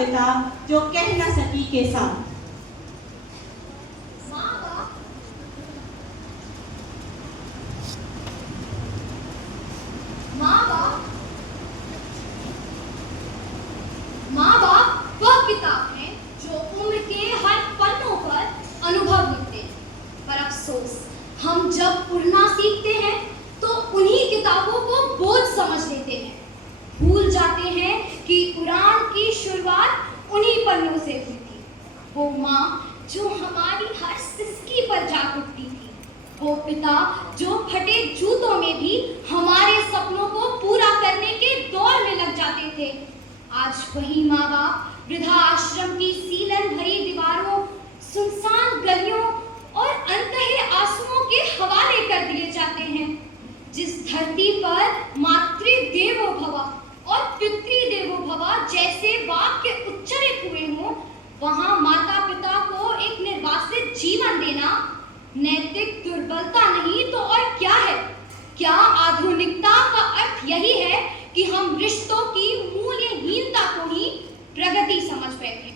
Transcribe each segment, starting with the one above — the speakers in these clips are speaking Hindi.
कविता जो कह न सकी के साथ। माँ बाप वह किताब है जो उम्र के हर पन्नों पर अनुभव लिखते हैं, पर अफसोस हम जब पढ़ना सीखते हैं तो उन्हीं किताबों को बोझ समझ लेते हैं, भूल जाते हैं कि कुरान की शुरुआत उन्हीं पन्नों से हुई थी। वो माँ जो हमारी हर सिसकी पर जाग उठती थी, वो पिता जो फटे जूतों में भी हमारे सपनों को पूरा करने के दौर में लग जाते थे। आज वही माँ बाप वृद्धा आश्रम की सीलन भरी दीवारों, सुनसान गलियों और अंतहे आंसुओं के हवाले कर दिए जाते हैं। जिस धरती पर मातृ देवो भव और पितृ देवो भव जैसे वाक्य उच्चारित हुए हों, वहां माता पिता को एक निर्वासित जीवन देना नैतिक दुर्बलता नहीं तो और क्या है? क्या आधुनिकता का अर्थ यही है कि हम रिश्तों की मूल्यहीनता को ही प्रगति समझ बैठे?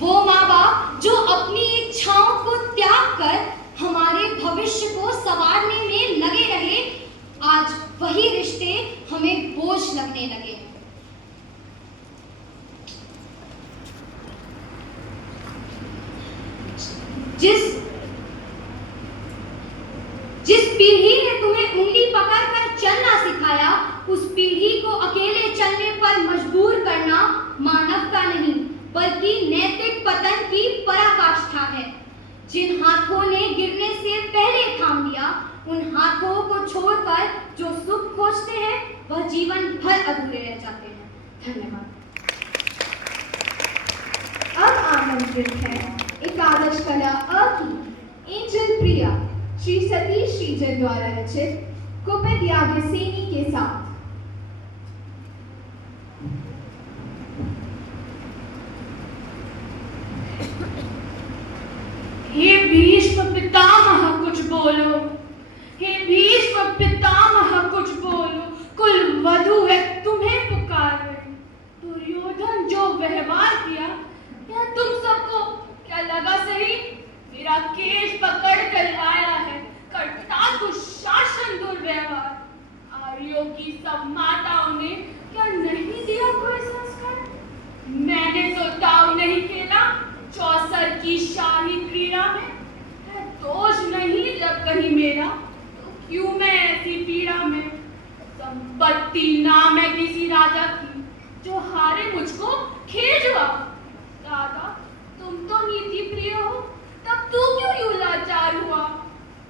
वो माँ बाप जो अपनी इच्छाओं को त्याग कर हमारे भविष्य को संवारने में लगे रहे, आज वही रिश्ते हमें बोझ लगने लगे हैं। जिस पीढ़ी ने तुम्हें उंगली पकड़कर चलना सिखाया, उस पीढ़ी को अकेले चलने पर मजबूर करना मानवता नहीं बल्कि नैतिक पतन की पराकाष्ठा है। जिन हाथों ने गिरने से पहले थाम लिया, उन हाथों को छोड़कर जो सुख खोजते हैं वह जीवन भर अधूरे रह जाते हैं। धन्यवाद। अब आमंत्रित है एकादश कला अ की एंजल प्रिया श्री सतीश श्रीजन द्वारा रचित कुपित याज्ञसेनी के साथ। हे भीष्म पितामह कुछ बोलो, हे भीष्म पितामह कुछ बोलो, कुल वधु है तुम्हें पुकार रही। दुर्योधन जो व्यवहार किया क्या तुम सबको क्या लगा सही? मेरा केश पकड़ कर लाया है, करता दुशासन दुर्व्यवहार। आर्यों की सब माताओं ने क्या नहीं दिया कोई संस्कार? मैंने तो दाव नहीं खेला चौसर की शाही क्रीड़ा में। है दोष नहीं जब कहीं मेरा, तो क्यों मैं ऐसी पीड़ा में? संपत्ति नाम है किसी राजा की, जो हारे मुझको खेजवा। दादा तुम तो नीति प्रिय हो, तब तू क्यों यूं लाचार हुआ?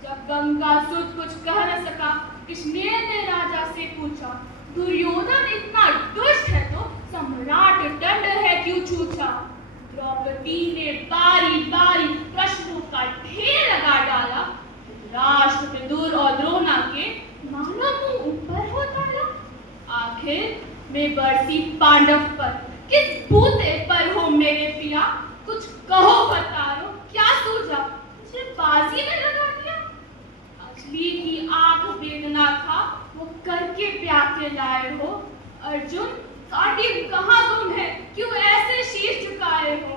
जब गंगासुत कुछ कह न सका, कृष्णेर ने राजा से पूछा, दुर्योधन इतना दुष्ट है तो सम्राट दंड है क्यों छूछा? द्रौपदी ने बारी बारी प्रश्नों का ढेर लगा डाला, राष्ट्र विदुर और द्रोणा के मानो मुंह ऊपर हो डाला। आखिर मैं बरसी पांडव पर, किस बूते पर हो मेरे पिया? कुछ कहो बताओ क्या सूझा? मुझे बाजी में लगा दिया। अजली की आंख वेदना था वो करके ब्याह के लाए हो। अर्जुन काटिब कहाँ तुम है, क्यों ऐसे शीश झुकाए हो?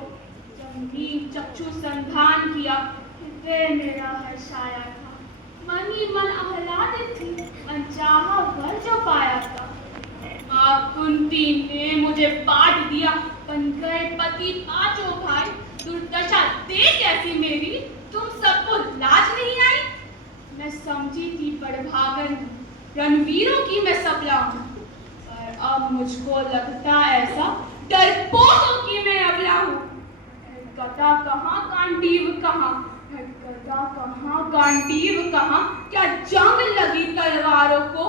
जब नीम चक्षु संधान किया, हृदय मेरा हर्षाया था। मन ही मन आह्लादित थी, अनचाहा वर जो पाया था। माँ कुंती ने मुझे बांट दिया, बन गए पति पांचों भाई। दुर्दशा देख ऐसी मेरी, तुम सबको लाज नहीं आई? मैं समझी थी बड़भागन हूँ, रणवीरों की मैं सबला हूँ, पर अब मुझको लगता ऐसा डरपोकों की मैं अबला हूँ। गदा कहाँ गांडीव कहाँ, गदा कहाँ गांडीव कहाँ? क्या जंग लगी तलवारों को?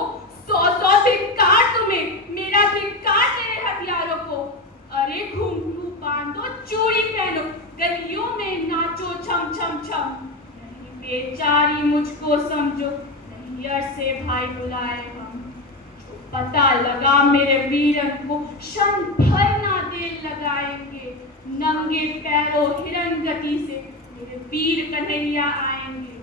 100 धिक्कार तुम्हें, मेरा धिक्कार तेरे हथियारों को। अरे घुंघरू बांधो, चूड़ी पहनो, गलियों में नाचो छम छम छम। नहीं बेचारी मुझको समझो, नहीं से भाई बुलाए हम। जो पता लगा मेरे वीरन को, क्षण भर ना देर लगाएंगे। नंगे पैरों हिरन गति से मेरे वीर कन्हैया आएंगे।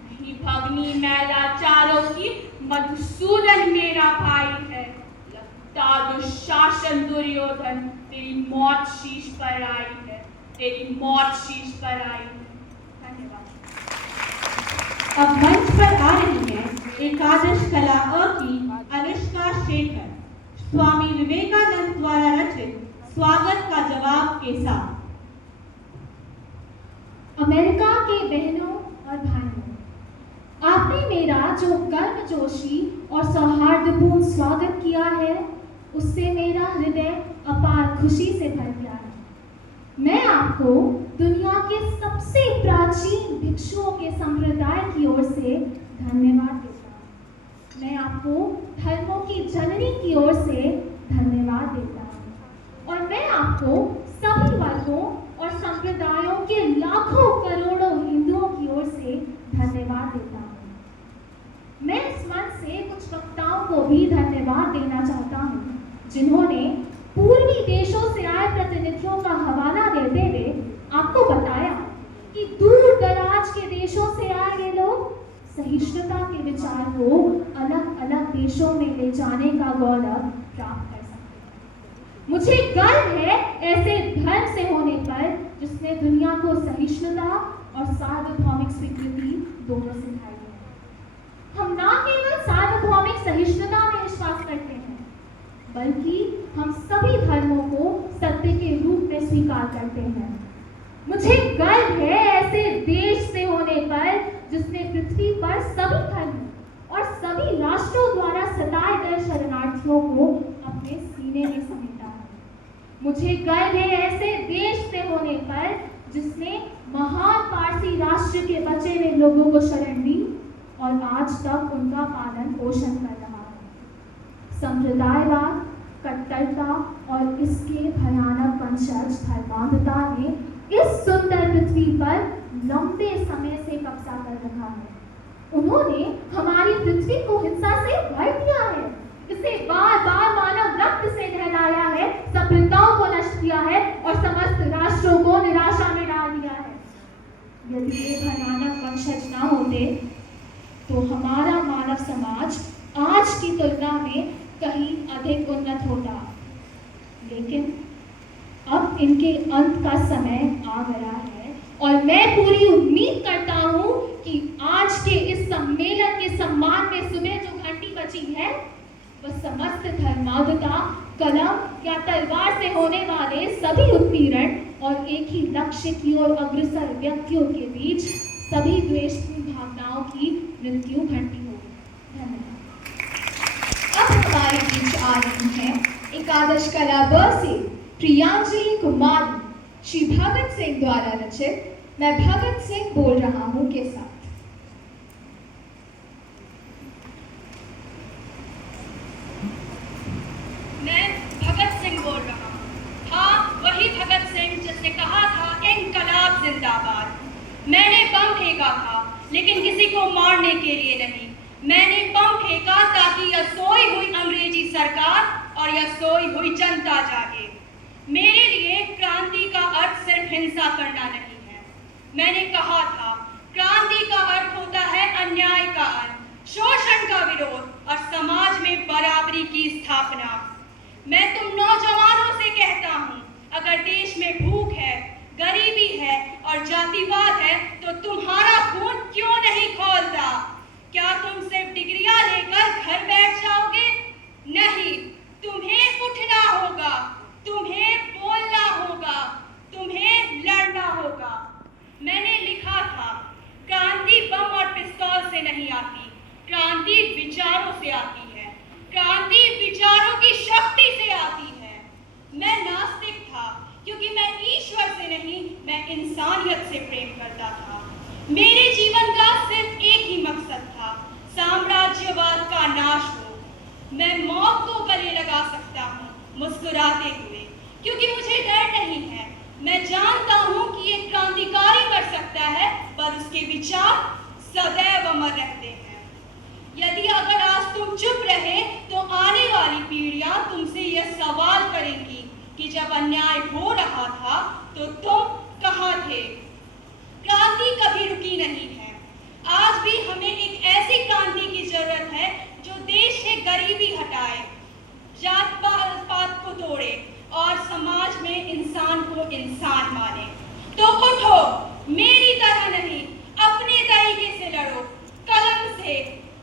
नहीं भगनी मैला चारों की, मधुसूदन मेरा भाई है। लगता दुशासन दुर्योधन, तेरी मौत शीश पर आई है, तेरी मौत शीश पर आई है। धन्यवाद। अब मंच पर आ रही है एकादश कला अ की अनुष्का शेखर, स्वामी विवेकानंद द्वारा रचित स्वागत का जवाब के साथ। अमेरिका के बहनों और भाइयों, आपने मेरा जो गर्मजोशी और सौहार्दपूर्ण स्वागत किया है, उससे मेरा हृदय अपार खुशी से भर गया है। मैं आपको दुनिया के सबसे प्राचीन भिक्षुओं के संप्रदाय की ओर से धन्यवाद देता हूँ। मैं आपको धर्मों की जननी की ओर से धन्यवाद देता हूँ। और मैं आपको सभी वर्गों और संप्रदायों के लाखों करोड़ों हिंदुओं की ओर से धन्यवाद देता हूँ। मैं इस मंच से कुछ वक्ताओं को भी धन्यवाद देना चाहता हूँ, जिन्होंने पूर्वी देशों से आए प्रतिनिधियों का हवाला देते हुए आपको बताया कि दूर दराज के देशों से आए ये लोग सहिष्णुता के विचार को अलग अलग देशों में ले जाने का गौरव प्राप्त कर सकते हैं। मुझे गर्व है ऐसे धर्म से होने पर जिसने दुनिया को सहिष्णुता और सार्वभौमिक स्वीकृति दोनों सिखाई है। हम न केवल सार्वभौमिक सहिष्णुता में विश्वास करते हैं, बल्कि हम सभी धर्मों को सत्य के रूप में स्वीकार करते हैं। मुझे गर्व है ऐसे देश से होने पर जिसने पृथ्वी पर सभी धर्म और सभी राष्ट्रों द्वारा सताए गए शरणार्थियों को अपने सीने में समेटा है। मुझे गर्व है ऐसे देश से होने पर जिसने महान पारसी राष्ट्र के बचे हुए लोगों को शरण दी और आज तक उनका पालन पोषण कर रहा है। संप्रदायवाद, कट्टरता और इसके भयानक वंशज धर्मांधता ने इस सुंदर पृथ्वी पर लंबे समय से कब्जा कर रखा है। उन्होंने हमारी पृथ्वी को हिंसा से भर दिया है, इसे बार बार मानव रक्त से नहलाया है, सभ्यताओं को नष्ट किया है और समस्त राष्ट्रों को निराशा में डाल दिया है। यदि ये भयानक वंशज ना होते तो हमारा मानव समाज आज की तुलना में कहीं अधिक उन्नत होता। लेकिन अब इनके अंत का समय आ गया है और मैं पूरी उम्मीद करता हूं कि आज के इस सम्मेलन के सम्मान में सुबह जो घंटी बजी है वह समस्त धर्मांधता, कलम या तलवार से होने वाले सभी उत्पीड़न और एक ही लक्ष्य की ओर अग्रसर व्यक्तियों के बीच सभी द्वेषपूर्ण भावनाओं की मृत्यु घंटी होगी। धन्यवाद। अब हमारे बीच आ रही हैं एकादश कला ब से प्रियांजलि कुमारी, श्री भगत सिंह द्वारा रचित मैं भगत सिंह बोल रहा हूं के साथ। मैं भगत सिंह बोल रहा हूँ। हाँ, वही भगत सिंह जिसने कहा था इनकलाब जिंदाबाद। मैंने बम फेंका था, लेकिन किसी को मारने के लिए नहीं। मैंने बम फेंका ताकि यह सोई हुई अंग्रेजी सरकार और यह सोई हुई जनता जागे। मेरे लिए क्रांति का अर्थ सिर्फ हिंसा करना नहीं है। मैंने कहा था, क्रांति का अर्थ होता है अन्याय का अंत, शोषण का विरोध और समाज में बराबरी की स्थापना। मैं तुम नौजवानों से कहता हूँ, अगर देश में भूख है, गरीबी है और जातिवाद है तो तुम्हारा खून क्यों नहीं खौलता? क्या तुम सिर्फ डिग्रियां लेकर घर बैठ जाओगे? नहीं, तुम्हें उठना होगा, तुम्हें बोलना होगा, तुम्हें लड़ना होगा। मैंने लिखा था, क्रांति बम और पिस्तौल से नहीं आती, क्रांति विचारों से आती है, क्रांति विचारों की शक्ति से आती है। मैं नास्तिक था क्योंकि मैं ईश्वर से नहीं, मैं इंसानियत से प्रेम करता था। मेरे जीवन का सिर्फ एक ही मकसद था, साम्राज्यवाद का नाश हो। मैं मौत को गले लगा सकता हूँ मुस्कुराते हुए, क्योंकि मुझे डर नहीं है। मैं जानता हूँ कि एक क्रांतिकारी कर सकता है, पर उसके विचार सदैव अमर रहते हैं। यदि अगर आज तुम चुप रहे तो आने वाली पीढ़ियां तुमसे यह सवाल करेंगी कि जब अन्याय हो रहा था तो तुम कहाँ थे? क्रांति कभी रुकी नहीं है। आज भी हमें एक ऐसी क्रांति की जरूरत है जो देश से गरीबी हटाए, जात को इंसान माने। तो उठो, मेरी तरह नहीं, अपने तरीके से लड़ो, कलम से,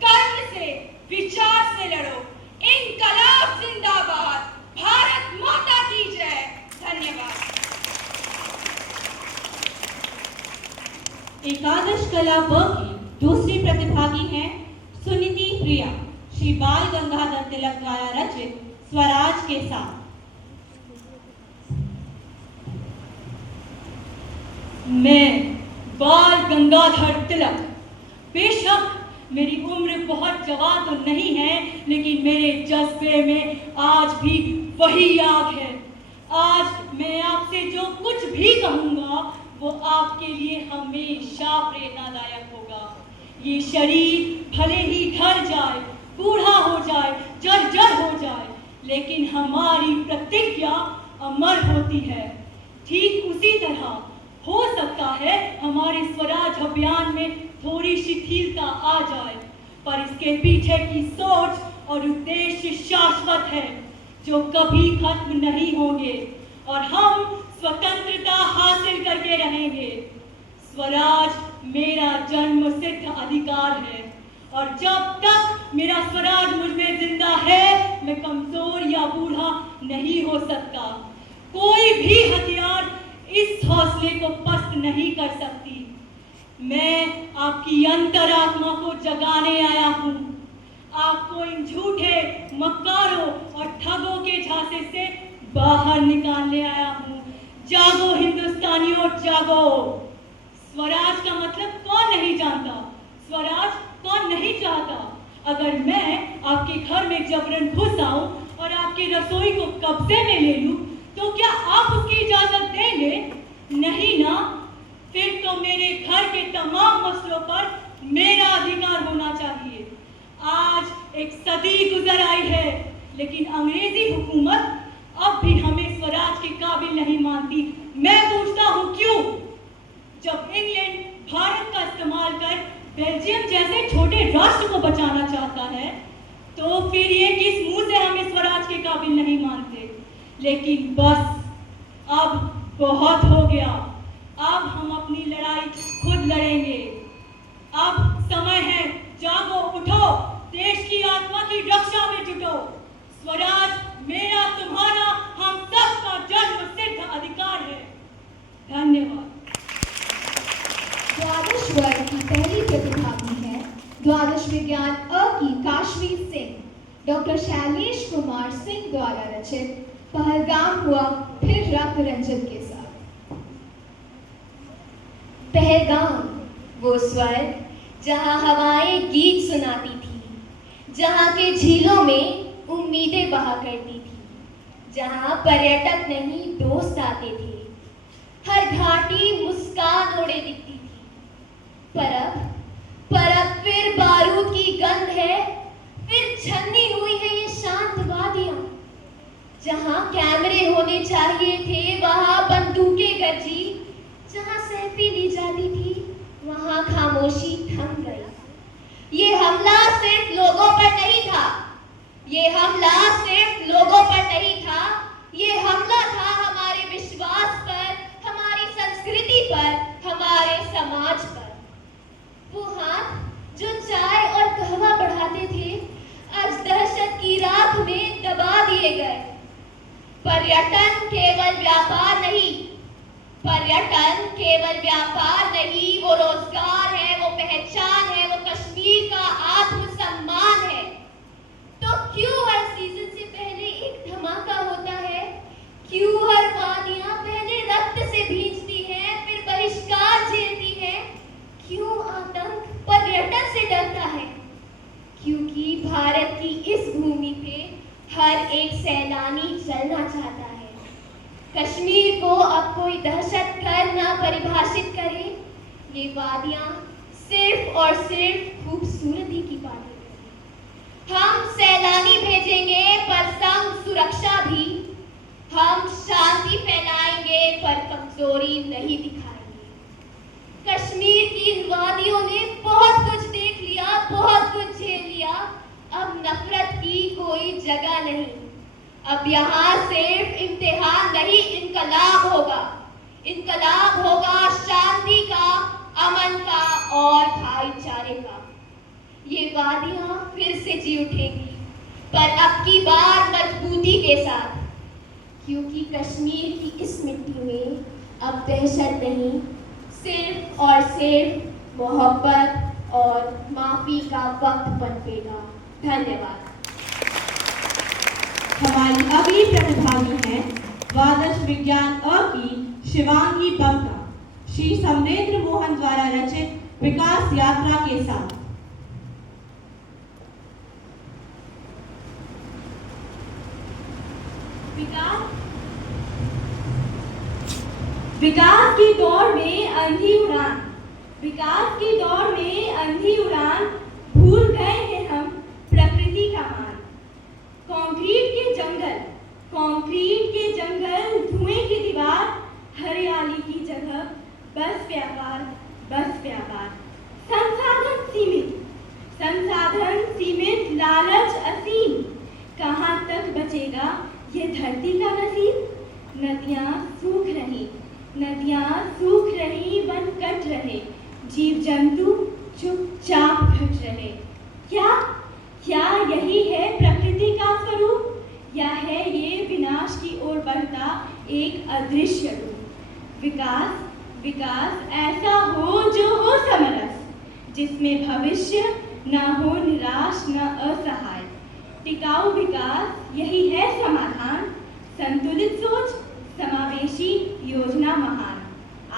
कर्म से, विचार से लड़ो। इनकलाब जिंदाबाद, भारत माता की जय। धन्यवाद। एकादश कला ब की दूसरी प्रतिभागी हैं सुनीति प्रिया, श्री बाल गंगाधर तिलक द्वारा रचित स्वराज के साथ। मैं बाल गंगाधर तिलक, बेशक मेरी उम्र बहुत जवान तो नहीं है, लेकिन मेरे जज्बे में आज भी वही आग है। आज मैं आपसे जो कुछ भी कहूँगा वो आपके लिए हमेशा प्रेरणादायक होगा। ये शरीर भले ही ढल जाए, बूढ़ा हो जाए, जर्जर हो जाए, लेकिन हमारी प्रतिज्ञा अमर होती है। ठीक उसी तरह हो सकता है हमारे स्वराज अभियान में थोड़ी शिथिलता आ जाए, पर इसके पीछे की सोच और उद्देश्य शाश्वत है, जो कभी खत्म नहीं होंगे और हम स्वतंत्रता हासिल करके रहेंगे। स्वराज मेरा जन्म सिद्ध अधिकार है और जब तक मेरा स्वराज मुझ में जिंदा है, मैं कमजोर या बूढ़ा नहीं हो सकता। कोई भी हथियार इस हौसले को पस्त नहीं कर सकती। मैं आपकी अंतरात्मा को जगाने आया हूँ, आपको इन झूठे, मक्कारों और ठगों के झांसे से बाहर निकालने आया हूँ। जागो हिंदुस्तानियों, जागो। स्वराज का मतलब कौन नहीं जानता, स्वराज कौन नहीं चाहता। अगर मैं आपके घर में जबरन घुस आऊं और आपकी रसोई को कब्जे में ले लूं, तो क्या आप उसकी इजाजत देंगे? नहीं ना। फिर तो मेरे घर के तमाम मसलों पर मेरा अधिकार होना चाहिए। आज एक सदी गुजर आई है, लेकिन अंग्रेजी हुकूमत अब भी हमें स्वराज के काबिल नहीं मानती। मैं पूछता हूँ क्यों? जब इंग्लैंड भारत का इस्तेमाल कर बेल्जियम जैसे छोटे राष्ट्र को बचाना चाहता है, तो फिर ये किस मुंह से हमें स्वराज के काबिल नहीं मानते? लेकिन बस अब बहुत हो गया। अब हम अपनी लड़ाई खुद लड़ेंगे। अब समय है, जागो, उठो, देश की आत्मा की रक्षा में जुटो। स्वराज मेरा, तुम्हारा, हम सबका जन्म सिद्ध अधिकार है। धन्यवाद। द्वादश वर्ग की पहली प्रतिभागी है द्वादश विज्ञान अ की काश्मीर सिंह, डॉक्टर शैलेश कुमार सिंह द्वारा रचित पहलगाम हुआ फिर रंग रंजन के साथ। पहलगाम वो स्वर्ग जहाँ हवाएं गीत सुनाती थी, जहाँ के झीलों में उम्मीदें बहा करती थी, जहाँ पर्यटक नहीं दोस्त आते थे, हर घाटी मुस्कान ओढ़े दिखती थी। पर अब फिर बारूद की गंध है, फिर छन्नी हुई है ये शांत वादियां। जहाँ कैमरे होने चाहिए थे वहाँ बंदूकें गरजी, जहाँ सेल्फी ली जाती थी वहाँ खामोशी थम गई। ये हमला सिर्फ लोगों पर नहीं था, ये हमला सिर्फ लोगों पर नहीं था, ये हमला था हमारे विश्वास पर, हमारी संस्कृति पर, हमारे समाज पर। वो हाथ जो चाय और कहवा बढ़ाते थे, आज दहशत की राख में दबा दिए गए। पर्यटन केवल व्यापार नहीं, पर्यटन केवल व्यापार नहीं, वो रोजगार है, वो पहचान है, वो कश्मीर का आत्मसम्मान है। तो क्यों हर सीजन से पहले एक धमाका होता है? क्यों हर वादियां पहले रक्त से भींजती हैं, फिर बहिष्कार झेलती हैं? क्यों आतंक पर्यटन से डरता है? क्योंकि भारत की इस भूमि पे हर एक सैलानी चलना चाहता है। कश्मीर को अब कोई दहशत कर ना परिभाषित करे, ये वादियां सिर्फ और सिर्फ खूबसूरती की बातें करें। हम सैलानी भेजेंगे पर संग सुरक्षा भी, हम शांति फैलाएंगे पर कमजोरी नहीं दिखाएंगे। कश्मीर की इन वादियों ने बहुत कुछ देख लिया, बहुत कुछ झेल लिया, अब नफरत की कोई जगह नहीं, अब यहाँ सिर्फ इम्तिहान नहीं, इनकलाब होगा। इनकलाब होगा शांति का, अमन का और भाईचारे का। ये वादियां फिर से जी उठेंगी, पर अब की बार मजबूती के साथ, क्योंकि कश्मीर की इस मिट्टी में अब दहशत नहीं, सिर्फ और सिर्फ मोहब्बत और माफी का वक्त पनपेगा। धन्यवाद। हमारी अगली प्रतिभागी है द्वादश विज्ञान अ की शिवांगी बमका, श्री समरेंद्र मोहन द्वारा रचित विकास यात्रा के साथ। विकास की दौड़ में अंधी उड़ान, विकास की दौड़ में अंधी उड़ान, भूल गए हैं हम प्रकृति का मान। कंक्रीट के जंगल, कंक्रीट के जंगल, धुएं की दीवार, हरियाली की जगह बस व्यापार, बस व्यापार। संसाधन सीमित, संसाधन सीमित, लालच असीम, कहाँ तक बचेगा ये धरती का नसीब। नदियाँ सूख रही, नदियाँ सूख रही, वन कट रहे, जीव जंतु चुपचाप घट रहे। क्या क्या यही है प्रकृति का स्वरूप, या है ये विनाश की ओर बढ़ता एक अदृश्य रूप। विकास, विकास ऐसा हो जो हो समरस, जिसमें भविष्य न हो निराश न असहाय। टिकाऊ विकास यही है समाधान, संतुलित सोच, समावेशी योजना महान।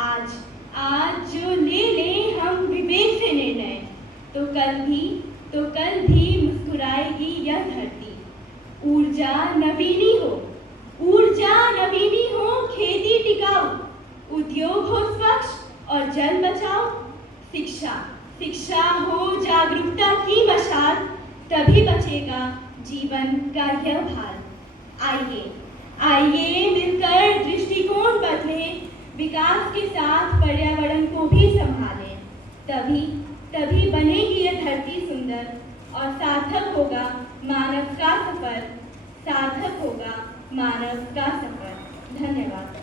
आज आज जो ले लें हम विवेक से निर्णय, तो कल भी मुस्कुराएगी यह धरती। ऊर्जा नवीनी हो, ऊर्जा नवीनी हो, खेती टिकाऊ, उद्योग हो स्वच्छ और जल बचाओ। शिक्षा, शिक्षा हो जागरूकता की मशाल, तभी बचेगा जीवन का यह भार। आइए आइए मिलकर दृष्टिकोण बदलें, विकास के साथ पर्यावरण को भी संभालें। तभी बनेगी यह धरती सुंदर और सार्थक होगा मानव का सफर, सार्थक होगा मानव का सफर। धन्यवाद।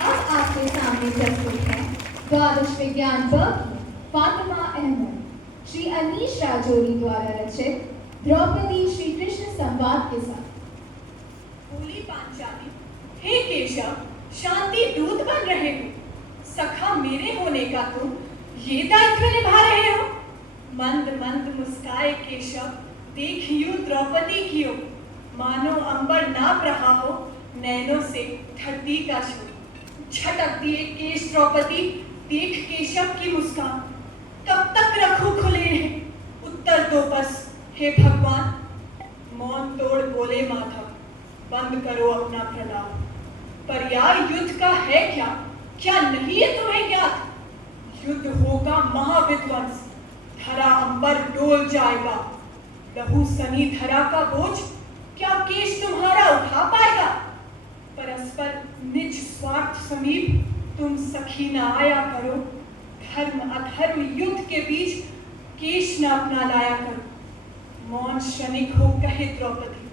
अब आपके सामने प्रस्तुत है द्वादश विज्ञान ब की फातिमा अहमद, श्री अनीश राजौरी द्वारा रचित द्रौपदी श्री कृष्ण संवाद के साथ। बोली पांचाली, हे केशव, शांति दूत बन रहे हो। सखा मेरे होने का तुम ये दायित्व निभा रहे हो। मंद मंद मुस्काए केशव, देखियो द्रौपदी की ओर, मानो अंबर नाप रहा हो नैनों से धरती का शोर। झटक दिए केश द्रौपदी, देख केशव की मुस्कान। कब तक रखूं खुले हैं, उत्तर दो बस हे भगवान। मौन तोड़ बोले माधव, बंद करो अपना प्रलाप। पर्याय युद्ध का है क्या, क्या नहीं है तुम्हें ज्ञात। युद्ध होगा महाविध्वंस, धरा अंबर डोल जाएगा। लहू सनी धरा का बोझ क्या केश तुम्हारा उठा पाएगा। परस्पर निज स्वार्थ समीप तुम सखी न आया करो। धर्म अधर्म युद्ध के बीच केश न अपना लाया करो। मौन क्षणिक हो कहे द्रौपदी,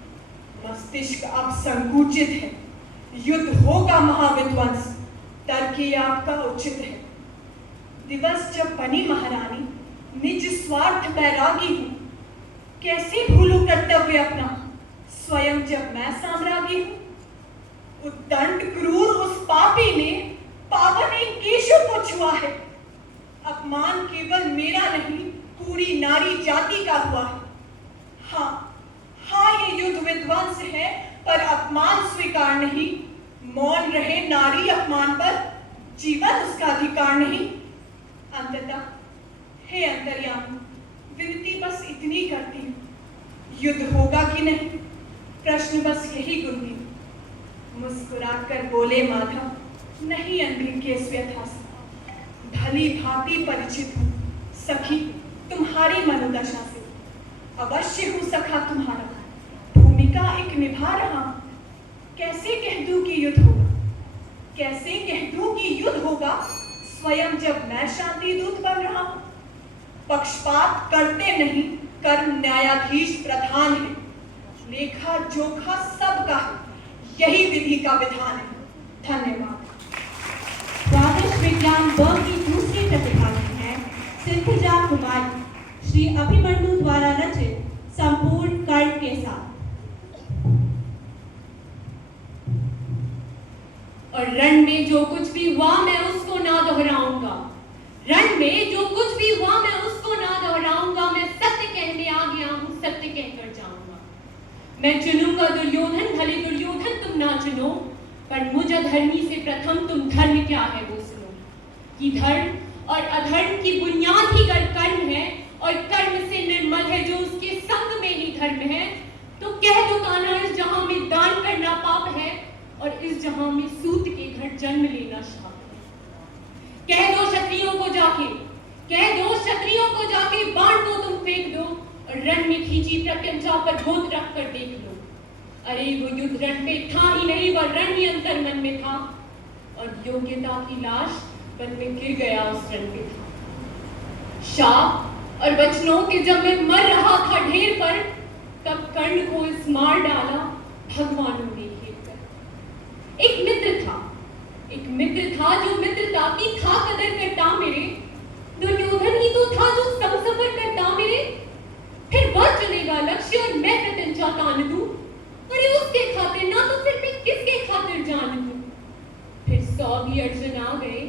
मस्तिष्क अब संकुचित है। युद्ध होगा महाविध्वंस, तर्क आपका उचित है। दिवस जब बनी महारानी, निज स्वार्थ बैरागी हूं। कैसे भूलूं कर्तव्य अपना, स्वयं जब मैं साम्राज्ञी हूं। उद्दंड क्रूर उस पापी ने पावन इन केशों को छुआ है। अपमान केवल मेरा नहीं, पूरी नारी जाति का हुआ है। हाँ ये युद्ध विध्वंस है, पर अपमान स्वीकार नहीं। मौन रहे नारी अपमान पर, जीवन उसका अधिकार नहीं। अंततः हे अंतर्यामी, विनती बस इतनी करती हूँ, युद्ध होगा कि नहीं, प्रश्न बस यही गुनती हूँ। मुस्कुराकर बोले माधव, नहीं अनभिज्ञ के इस व्यथा से। भली भांति परिचित हूँ सखी तुम्हारी मनोदशा से। अवश्य हूँ सखा तुम्हारा, भूमिका एक निभा रहा हूँ। कैसे कह दूं कि युद्ध होगा, कैसे कह दूं कि युद्ध होगा, स्वयं जब मैं शांति दूत बन रहा हूं। पक्षपात करते नहीं, कर्म न्यायाधीश प्रधान है। लेखा जोखा सब सबका है, यही विधि का विधान है। धन्यवाद। द्वादश विज्ञान ब की दूसरी प्रतिभागी हैं सिंधजा कुमारी, श्री अभिमन्यु द्वारा रचित संपूर्ण कर्ण के साथ। और रण में जो कुछ भी हुआ मैं उसको ना दोहराऊंगा, रण में जो कुछ भी हुआ मैं उसको ना दोहराऊंगा। मैं सत्य कहने आ गया हूं, सत्य कहकर जाऊंगा। मैं चुनूंगा दुर्योधन, भले दुर्योधन तुम ना चुनो, पर मुझ अधर्मी से प्रथम तुम धर्म क्या है वो सुनो। कि धर्म और अधर्म की बुनियाद ही कर्म है, और कर्म से निर्मल है जो उसके संग में ही धर्म है। तो कह दो कान्हा, इस जहां में दान करना पाप है, और इस जहां में सूत के घर जन्म लेना शाप है। कह दो क्षत्रियों को जाके, कह दो क्षत्रियों को जाके, बाण को तुम फेंक दो, और रण में खींची प्रत्यंचा पर गोद रख कर देख लो। अरे वो युद्ध रण पे था ही नहीं, वह रण ही अंतर मन में था, और योग्यता की लाश वन में गिर गया उस रण पे था। शाप और वचनों के जब मैं मर रहा था ढेर पर, तब कर्ण को इस मार डाला भगवानों ने घेर कर। एक मित्र था जो मित्रता की था कदर करता मेरे। दुर्योधन ही तो था जो सब सफर करता मेरे। फिर वह चुनेगा लक्ष्य और मैं प्रत्यंचा तान दूं। अरे उसके खातिर ना तो फिर मैं किसके खातिर जान दूं। फिर 100 भी अर्जुन आ गए,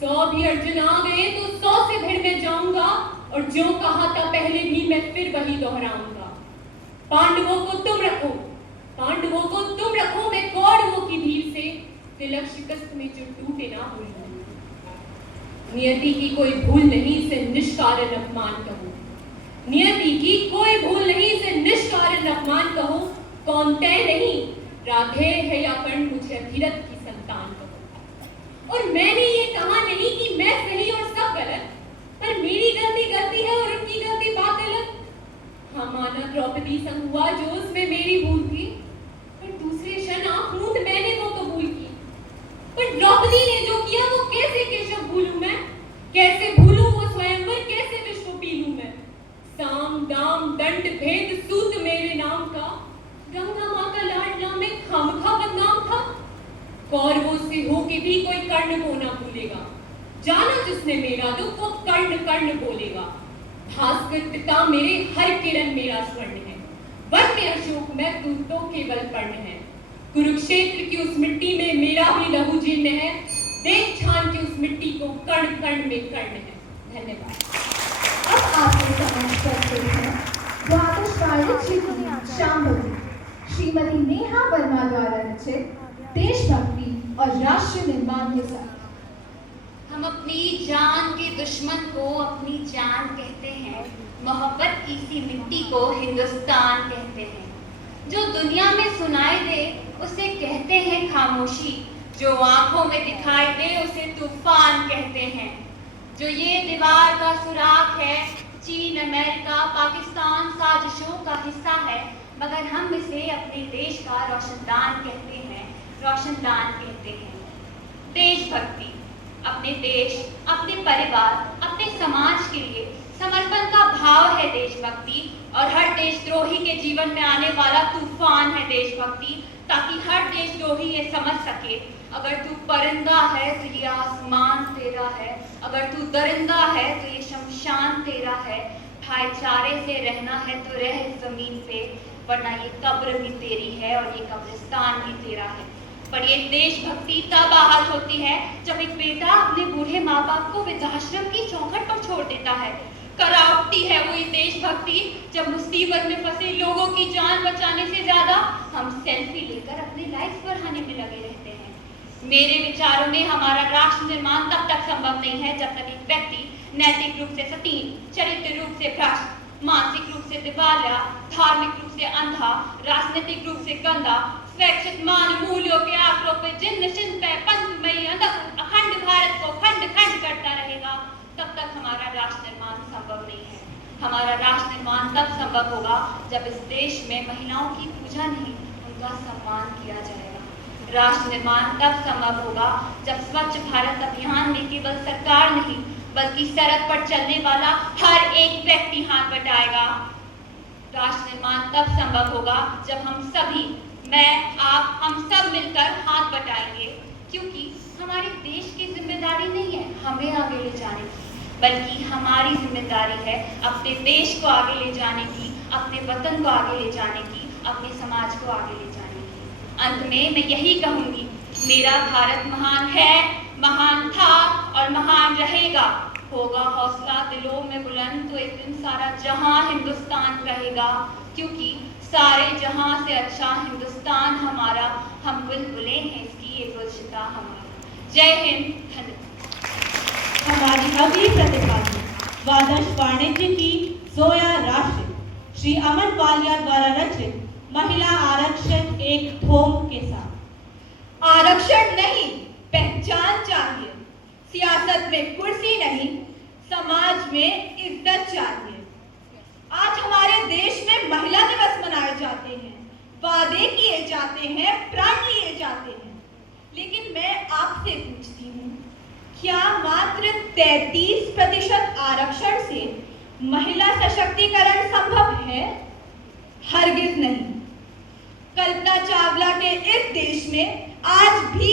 100 भी अर्जुन आ गए तो 100 से भिड़ में जाऊंगा, और जो कहा था पहले भी मैं फिर वही दोहराऊंगा। पांडवों को तुम रखो, पांडवों को तुम रखो, मैं कौरवों की भीड़ से तिलक शिकस्त में जो टूटे ना भूल। नियति की कोई भूल नहीं से निष्कारण अपमान कहो, नियति की कोई भूल नहीं से निष्कारण अपमान कहो। कौन तय नहीं, राधे है या कर्ण, मुझे अधीरथ की संतान कहो। और मैंने ये कहा नहीं कि मैं सही और सब गलत, पर मेरी गलती है और उनकी गलती बात अलग। हाँ माना द्रौपदी संग हुआ जो उसमें मेरी भूल थी, पर दूसरे क्षण आंख मूंद मैंने वो कबूल की। पर द्रौपदी ने जो किया वो कैसे केशव भूलूं मैं, कैसे भूलूं वो स्वयंवर, कैसे विश्व पी लूं मैं। साम दाम दंड भेद सूत मेरे नाम का, गंगा मां का लाडला में खामखा बदनाम था। कौरवों से हो के भी कोई कर्ण को ना भूलेगा, जाना जिसने मेरा दुख वो कर्ण कर्ण बोलेगा। भास्कर पिता मेरे, हर किरण मेरा स्वर्ण है, वन में अशोक में तू तो केवल पर्ण है। कुरुक्षेत्र की उस मिट्टी में मेरा भी लहू जीर्ण है, देख छान के उस मिट्टी को कर्ण कर्ण में कर्ण है। धन्यवाद। अब आपके समक्ष करते हैं द्वादश वार्षिक शिल्पी शांभवी श्रीमती नेहा वर्मा द्वारा रचित देशभक्ति और राष्ट्र निर्माण के साथ। हम अपनी जान के दुश्मन को अपनी जान कहते हैं, मोहब्बत की सी मिट्टी को हिंदुस्तान कहते हैं। जो दुनिया में सुनाई दे उसे कहते हैं खामोशी, जो आंखों में दिखाई दे उसे तूफान कहते हैं। जो ये दीवार का सुराख है, चीन अमेरिका पाकिस्तान साजिशों का हिस्सा है, मगर हम इसे अपने देश का रोशनदान कहते हैं, रोशनदान कहते हैं। देशभक्ति अपने देश, अपने परिवार, अपने समाज के लिए समर्पण का भाव है देशभक्ति, और हर देशद्रोही के जीवन में आने वाला तूफान है देशभक्ति, ताकि हर देशद्रोही ये समझ सके अगर तू परिंदा है तो ये आसमान तेरा है, अगर तू दरिंदा है तो ये शमशान तेरा है। भाईचारे से रहना है तो रह जमीन पे, वरना ये कब्र भी तेरी है और ये कब्रिस्तान भी तेरा है। पर ये देशभक्ति तब आहत होती है जब एक बेटा अपने बूढ़े माँ बाप को वृद्धाश्रम की चौखट पर छोड़ देता है। करावती है वो ये देशभक्ति जब मुसीबत में फंसे लोगों की जान बचाने से ज्यादा हम सेल्फी लेकर अपनी लाइफ बढ़ाने में लगे रहते हैं। मेरे विचारों में हमारा राष्ट्र निर्माण तब तक संभव नहीं है जब तक एक व्यक्ति नैतिक रूप से सतीन, चरित्र रूप से भ्रष्ट, मानसिक रूप से दिवालिया, धार्मिक रूप से अंधा, राजनीतिक रूप से गंदा, स्वैच्छिक मान मूल्यों के आंकड़ों पे जिन्न चिंता पंचमयी अखंड भारत को खंड खंड करता रहेगा, तब तक हमारा राष्ट्र निर्माण संभव नहीं है। हमारा राष्ट्र निर्माण तब संभव होगा जब इस देश में महिलाओं की पूजा नहीं, उनका सम्मान किया जाएगा। राष्ट्र निर्माण तब संभव होगा जब स्वच्छ भारत अभियान में केवल सरकार नहीं बल्कि सड़क पर चलने वाला हर एक व्यक्ति हाथ बटाएगा। राष्ट्र निर्माण तब संभव होगा जब हम सभी, मैं, आप, हम सब मिलकर हाथ बटाएंगे, क्योंकि हमारे देश की जिम्मेदारी नहीं है हमें आगे ले जाने की, बल्कि हमारी जिम्मेदारी है अपने देश को आगे ले जाने की, अपने वतन को आगे ले जाने की, अपने समाज को आगे ले जाने की। अंत में मैं यही कहूंगी, मेरा भारत महान है, महान था और महान रहेगा। होगा हौसला दिलों में बुलंद तो एक दिन सारा जहां हिंदुस्तान कहेगा, क्योंकि सारे जहां से अच्छा हिंदुस्तान हमारा, हम बुलबुलें हैं इसकी ये गुलशिता हमारा। जय हिंद, धन्यवाद। हमारी अगली प्रतिभागी द्वादश वाणिज्य की जोया राशि श्री अमन वालिया द्वारा रचित महिला आरक्षण एक थोम के साथ। आरक्षण नहीं, पहचान चाहिए। सियासत में कुर्सी नहीं, समाज में इज्जत चाहिए। आज हमारे देश में महिला दिवस मनाए जाते हैं, वादे किए जाते हैं, प्रण लिए जाते हैं, लेकिन मैं आपसे पूछती हूँ, क्या मात्र 33% आरक्षण से महिला सशक्तिकरण संभव है? हरगिज नहीं। कल्पना चावला के इस देश में आज भी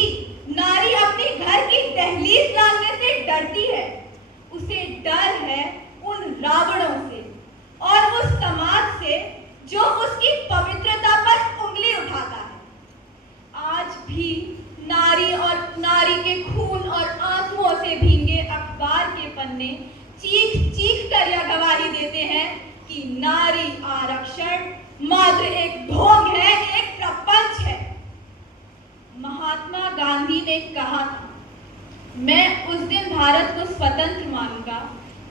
नारी अपने घर की दहलीज लांघने से डरती है। उसे डर है उन रावणों से और उस समाज से जो उसकी पवित्रता पर उंगली उठाता है। आज भी नारी और नारी के खून और आंसुओं से भींगे अखबार के पन्ने चीख चीख कर यह गवाही देते हैं कि नारी आरक्षण मात्र एक ढोंग है, एक प्रपंच है। महात्मा गांधी ने कहा था, मैं उस दिन भारत को स्वतंत्र मानूंगा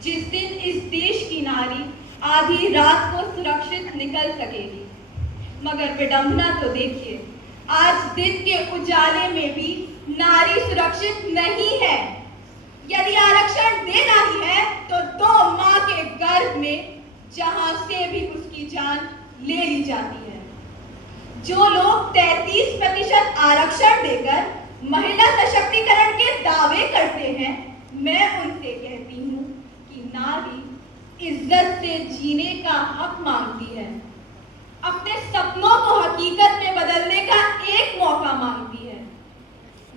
जिस दिन इस देश की नारी आधी रात को सुरक्षित निकल सकेगी। मगर विडंबना तो देखिए, आज दिन के उजाले में भी नारी सुरक्षित नहीं है। यदि आरक्षण देना ही है तो 2 माह के गर्भ में जहां से भी उसकी जान ले ली जाती है। जो लोग 33% आरक्षण देकर महिला सशक्तिकरण के दावे करते हैं, मैं उनसे कहती हूँ कि नारी इज्जत से जीने का हक मांगती है, अपने सपनों को हकीकत में बदलने का एक मौका मांगती है।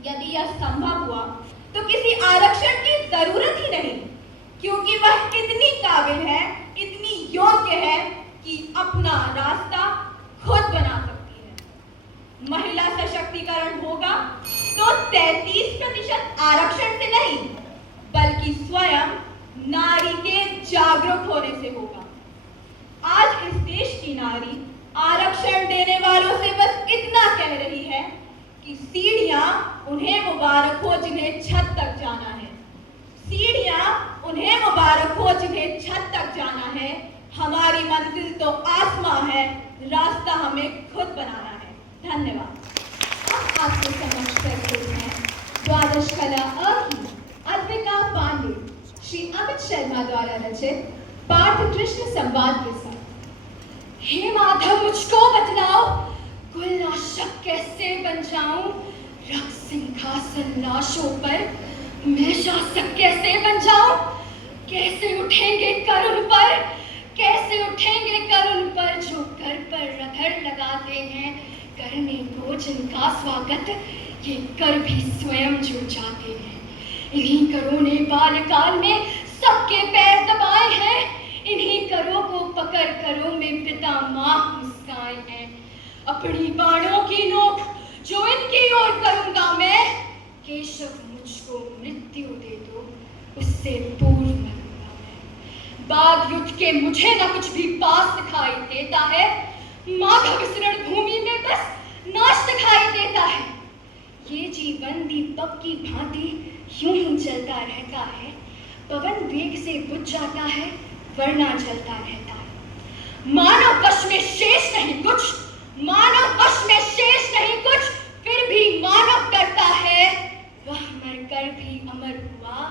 यदि यह संभव हुआ तो किसी आरक्षण की जरूरत ही नहीं, क्योंकि वह इतनी काबिल है, इतनी योग्य है कि अपना रास्ता खुद बना सकती है। महिला सशक्तिकरण होगा तो 33% आरक्षण से नहीं, बल्कि स्वयं नारी के जागरूक होने से होगा। आज इस देश की नारी आरक्षण देने वालों से बस इतना कह रही है कि सीढ़ियां उन्हें मुबारक हो जिन्हें छत तक जाना है। सीढ़ियां उन्हें मुबारक हो जिन्हें छत तक जाना है। हमारी मंजिल तो आसमां है, रास्ता हमें खुद बनाना है। धन्यवाद। अब आपके समक्ष प्रस्तुत है द्वादश कला अ की अल्पिका पांडे श्री अमित शर्मा द्वारा रचित पार्थ कृष्ण संवाद के साथ। हे माधव, मुझको बतलाओ, कुलनाशक कैसे बन जाऊं? रक्त सिंहासन लाशों पर मैं शासक कैसे बन जाऊं? कैसे उठेंगे कर उन पर, कैसे उठेंगे कर उन पर जो कर पर रगड़ लगाते हैं करने को जिनका स्वागत ये कर भी स्वयं जो जाते हैं। इन्हीं करों ने बाल्यकाल में सबके पैर दबाए हैं, इन्हीं करों को पकड़ करों में पिता माँ मुस्काए हैं। अपनी बाणों की नोक जो इनकी ओर करूंगा मैं, केशव मुझको मृत्यु दे दो उससे पूर्व मरूंगा मैं। बाघ युद्ध के मुझे न कुछ भी पास दिखाई देता है, माधव इस रणभूमि में बस नाश दिखाई देता है। ये जीवन दीपक की भांति यूं ही चलता रहता है, पवन वेग से बुझ जाता है वरना जलता रहता है। मानव वश में शेष नहीं कुछ, मानव वश में शेष नहीं कुछ, फिर भी मानव करता है वह मरकर भी अमर हुआ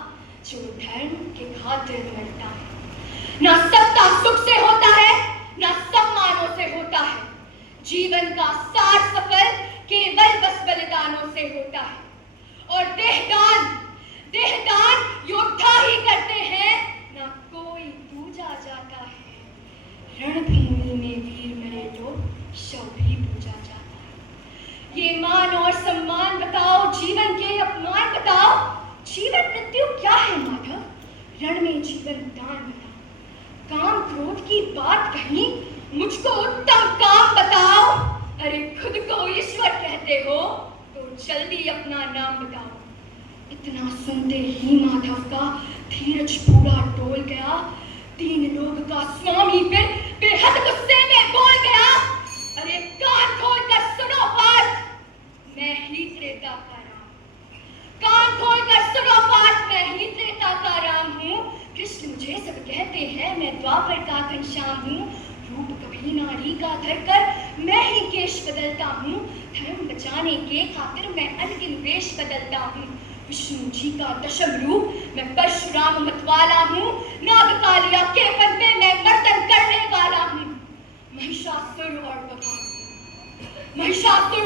जो धर्म के खातिर मरता है। ना सत्ता सुख से होता है, ना सम्मानों से होता है। जीवन का सार सफल केवल बस बलिदानों से होता है। और देहदान योद्धा ही करते हैं, ना कोई दूजा जाता है। रणभूमि में वीर मरे तो शव भी पूजा जाता है। ये मान और सम्मान बताओ, जीवन के अपमान बताओ। जीवन मृत्यु क्या है माधव? रण में जीवन दान बताओ। काम क्रोध की बात कहीं, मुझको उत्तम काम बताओ। अरे खुद को ईश्वर कहते हो तो जल्दी अपना नाम बताओ। इतना सुनते ही माधव का धीरज पूरा डोल गया। तीन लोग का स्वामी फिर बेहद गुस्से में बोल गया। अरे कान खोल कर सुनो बात, मैं ही त्रेता का राम। कान खोल कर सुनो बात, मैं ही त्रेता का राम हूँ। कृष्ण मुझे सब कहते हैं, मैं द्वापर का घनश्याम हूँ। रूप कभी नारी का धरकर मैं ही केश बदलता हूँ। धर्म बचाने के खातिर मैं अनगिन वेश बदलता हूँ। विष्णु जी का दशम रूप मैं परशुराम मतवाला हूँ। नागकालिया के पद में मैं मर्दन करने वाला हूँ। महिषासुर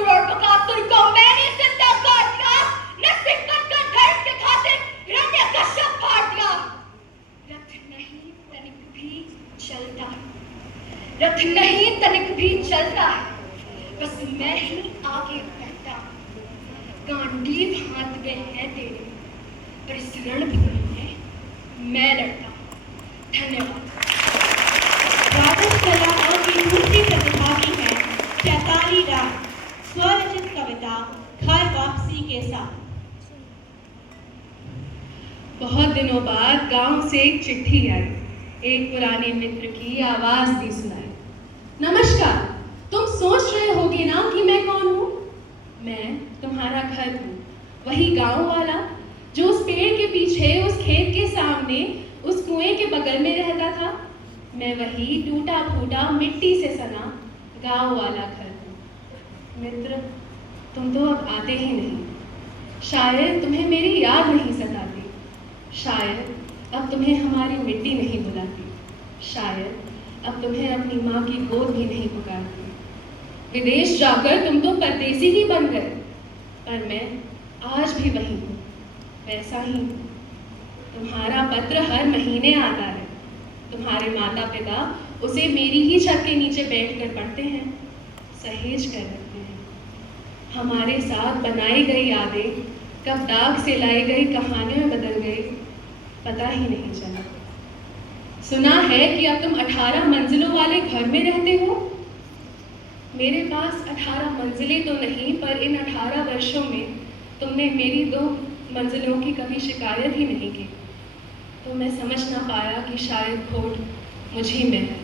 और बकासुर को मैंने जिंदा काट दिया। नरसिंह बनकर धर्म के खातिर हिरण्यकश्यप फाड़ दिया। रथ नहीं तनिक भी चलता है, रथ नहीं तनिक भी चलता है, बस मैं ही आगे बढ़ता हूँ। गांडीव हाथ में है तेरे, पर इस रणभूमि में मैं लड़ता हूँ। धन्यवाद। द्वादश कला अ की दूसरी प्रतिभागी है चैताली राय। स्वरचित कविता घर वापसी के साथ। बहुत दिनों बाद गांव से एक चिट्ठी आई। एक पुराने मित्र की आवाज भी सुनाई। नमस्कार, तुम सोच रहे होगे ना कि मैं कौन हूँ? मैं तुम्हारा घर हूँ, वही गांव वाला जो उस पेड़ के पीछे, उस खेत के सामने, उस कुएं के बगल में रहता था। मैं वही टूटा फूटा मिट्टी से सना गांव वाला घर हूँ। मित्र, तुम तो अब आते ही नहीं। शायद तुम्हें मेरी याद नहीं सताती। शायद अब तुम्हें हमारी मिट्टी नहीं बुलाती। शायद अब तुम्हें अपनी माँ की गोद भी नहीं पुकारती। विदेश जाकर तुम तो परदेसी ही बन गए, पर मैं आज भी वही हूँ, वैसा ही हूँ। तुम्हारा पत्र हर महीने आता है। तुम्हारे माता पिता उसे मेरी ही छत के नीचे बैठकर पढ़ते हैं, सहेज कर रखते हैं। हमारे साथ बनाई गई यादें कब दाग से लाई गई कहानियों में बदल गई, पता ही नहीं चला। सुना है कि अब तुम 18 मंजिलों वाले घर में रहते हो। मेरे पास 18 मंजिलें तो नहीं, पर इन 18 वर्षों में तुमने मेरी 2 मंजिलों की कभी शिकायत ही नहीं की। तो मैं समझ ना पाया कि शायद खोट मुझी में है।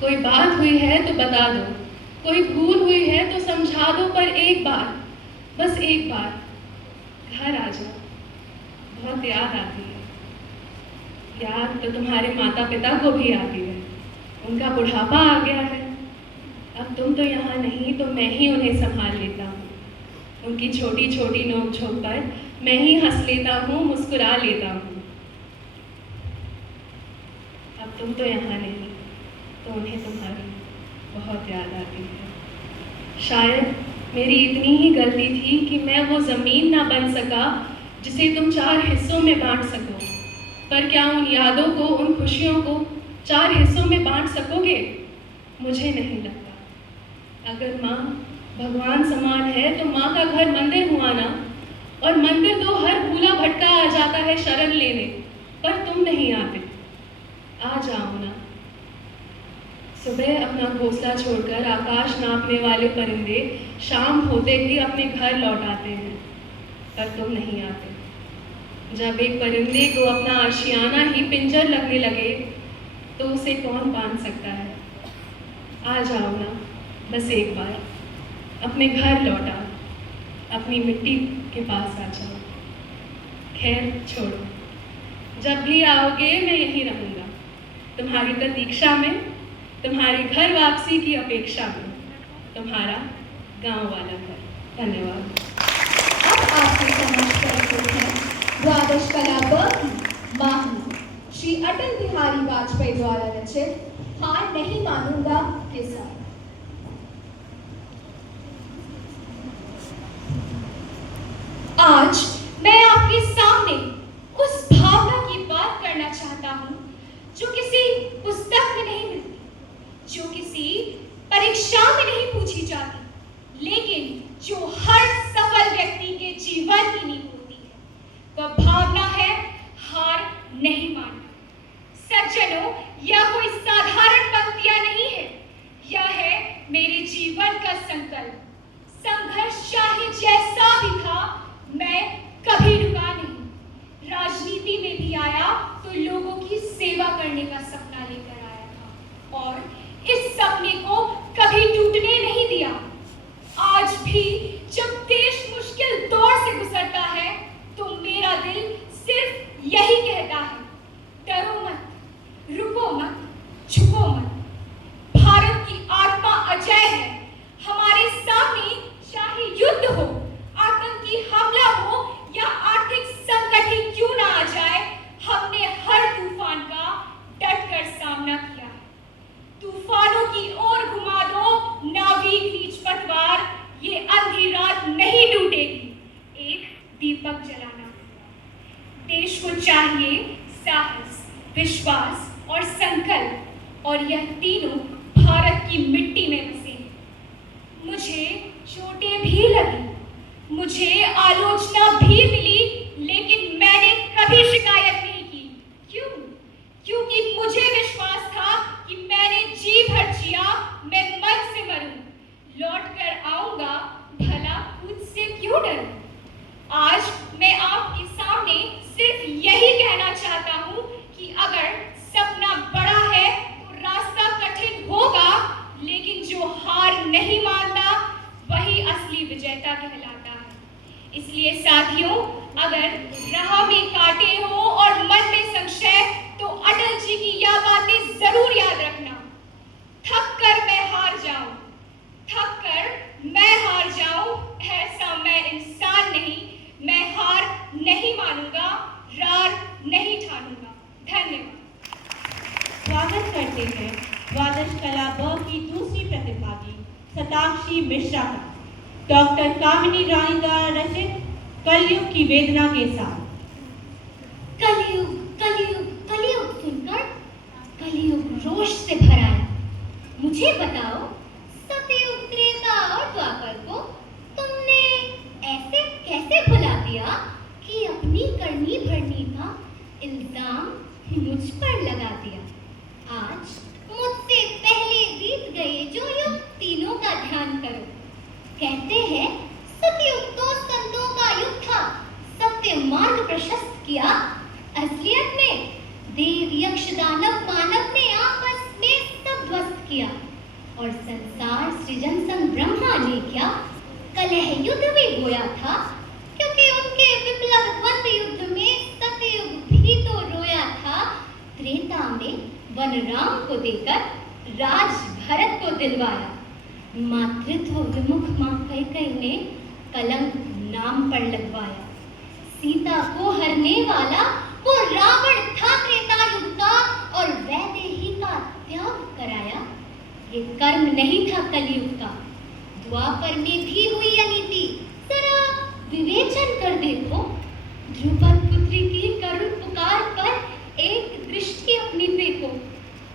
कोई बात हुई है तो बता दो, कोई भूल हुई है तो समझा दो, पर एक बार, बस एक बार घर आ जाओ। बहुत याद आती है। याद तो तुम्हारे माता पिता को भी आती है। उनका बुढ़ापा आ गया है। अब तुम तो यहाँ नहीं, तो मैं ही उन्हें संभाल लेता हूँ। उनकी छोटी छोटी नोक झोंक पर मैं ही हंस लेता हूँ, मुस्कुरा लेता हूँ। अब तुम तो यहाँ नहीं, तो उन्हें तुम्हारी बहुत याद आती है। शायद मेरी इतनी ही गलती थी कि मैं वो ज़मीन ना बन सका जिसे तुम 4 हिस्सों में बांट सको। पर क्या उन यादों को, उन खुशियों को 4 हिस्सों में बांट सकोगे? मुझे नहीं लगता। अगर माँ भगवान समान है तो माँ का घर मंदिर हुआ ना। और मंदिर तो हर भूला भटका आ जाता है शरण लेने, पर तुम नहीं आते। आ जाओ ना। सुबह अपना घोंसला छोड़कर आकाश नापने वाले परिंदे शाम होते ही अपने घर लौट आते हैं, पर तुम नहीं आते। जब एक परिंदे को अपना आशियाना ही पिंजर लगने लगे तो उसे कौन बांध सकता है? आ जाओ ना, बस एक बार अपने घर लौटा, अपनी मिट्टी के पास आ जाओ। खैर छोड़ो, जब भी आओगे मैं यहीं रहूँगा, तुम्हारी प्रतीक्षा में, तुम्हारी घर वापसी की अपेक्षा में। तुम्हारा गांव वाला घर। धन्यवाद। अब आपके समक्ष प्रस्तुत है द्वादश कला ब की माही, श्री अटल बिहारी वाजपेयी द्वारा रचित हार नहीं मानूंगा के साथ। आज मैं आपके सामने उस भावना की बात करना चाहता हूँ जो किसी पुस्तक में नहीं मिलती, जो किसी परीक्षा में नहीं पूछी जाती, लेकिन संकल्प। संघर्ष चाहे जैसा भी था, मैं कभी रुका नहीं। राजनीति में भी आया तो लोगों की सेवा करने का सपना लेकर आया था और इस सपने को कभी टूटने नहीं दिया। आज भी जब देश मुश्किल दौर से गुजरता है तो मेरा दिल सिर्फ यही कहता है, डरो मत, रुको मत, झुको मत। भारत की आत्मा अजय है। हमारे सामने चाहे युद्ध हो, आतंकी हमला हो या आर्थिक संकट ही क्यों ना आ जाए, हमने हर तूफान का डटकर सामना किया है। तूफानों की ओर घुमा दो नाविक नीच पतवार, ये अंधी रात नहीं टूटेगी। एक दीपक जलाना। देश को चाहिए साहस, विश्वास और संकल्प, और यह तीनों भारत की मिट्टी में बसे हैं। मुझे चोटें भी लगी, मुझे आलोचना भी मिली, लेकिन मैंने कभी शिकायत नहीं की। क्यों? क्योंकि मुझे विश्वास था कि मैंने जी भर जिया, मैं मन से मरूं, लौट कर आऊंगा, भला खुद से क्यों डरूं। आज मैं आपके सामने सिर्फ यही कहना चाहता हूं कि अगर सपना बड़ा है तो रास्ता कठिन होगा, लेकिन जो हार नहीं मानता वही असली विजेता कहलाता है। इसलिए साथियों, अगर राह में कांटे हो और मन में संशय, तो अटल जी की यह बातें जरूर याद रखना। थक कर मैं हार जाऊं, थक कर मैं हार जाऊं, ऐसा मैं इंसान नहीं। मैं हार नहीं मानूंगा, रार नहीं ठानूंगा। धन्यवाद। स्वागत करते हैं द्वादश कला ब की दूसरी प्रतिभागी शताक्षी मिश्रा का, डॉक्टर कामिनी रानी द्वारा रचित कलयुग की वेदना के साथ। कलयुग कलयुग कलयुग सुनकर कलयुग रोष से भर आया। मुझे बताओ, सतयुग, त्रेता और द्वापर को तुमने ऐसे कैसे भुला दिया कि अपनी करनी भरनी का इल्जाम मुझ पर लगा दिया। आज मुझसे पहले बीत गए जो युग, तीनों का ध्यान करो। कहते हैं सतयुग तो संतों का युग था, सत्य मार्ग प्रशस्त किया। असलियत में देव, यक्ष, दानव, मानव ने आपस में सब ध्वस्त किया, और संसार सृजन संग ब्रह्मा ने क्या कलह युद्ध में बोया था। क्योंकि उनके विप्लव द्वंद्व युद्ध में सतयुग भी तो रोया था। त्रेता में वन राम को देकर राज भरत को दिलवाया। मातृत्व विमुख मां कैकेयी ने कलंक नाम पर लगवाया। सीता को हरने वाला वो रावण था त्रेता युग का, और वैदेही का त्याग कराया। ये कर्म नहीं था कलयुग का, द्वापर में भी हुई अनीति। जरा विवेचन कर देखो, ध्रुपद पुत्री की करुण पुकार पर एक दृष्टि अपनी फेंको।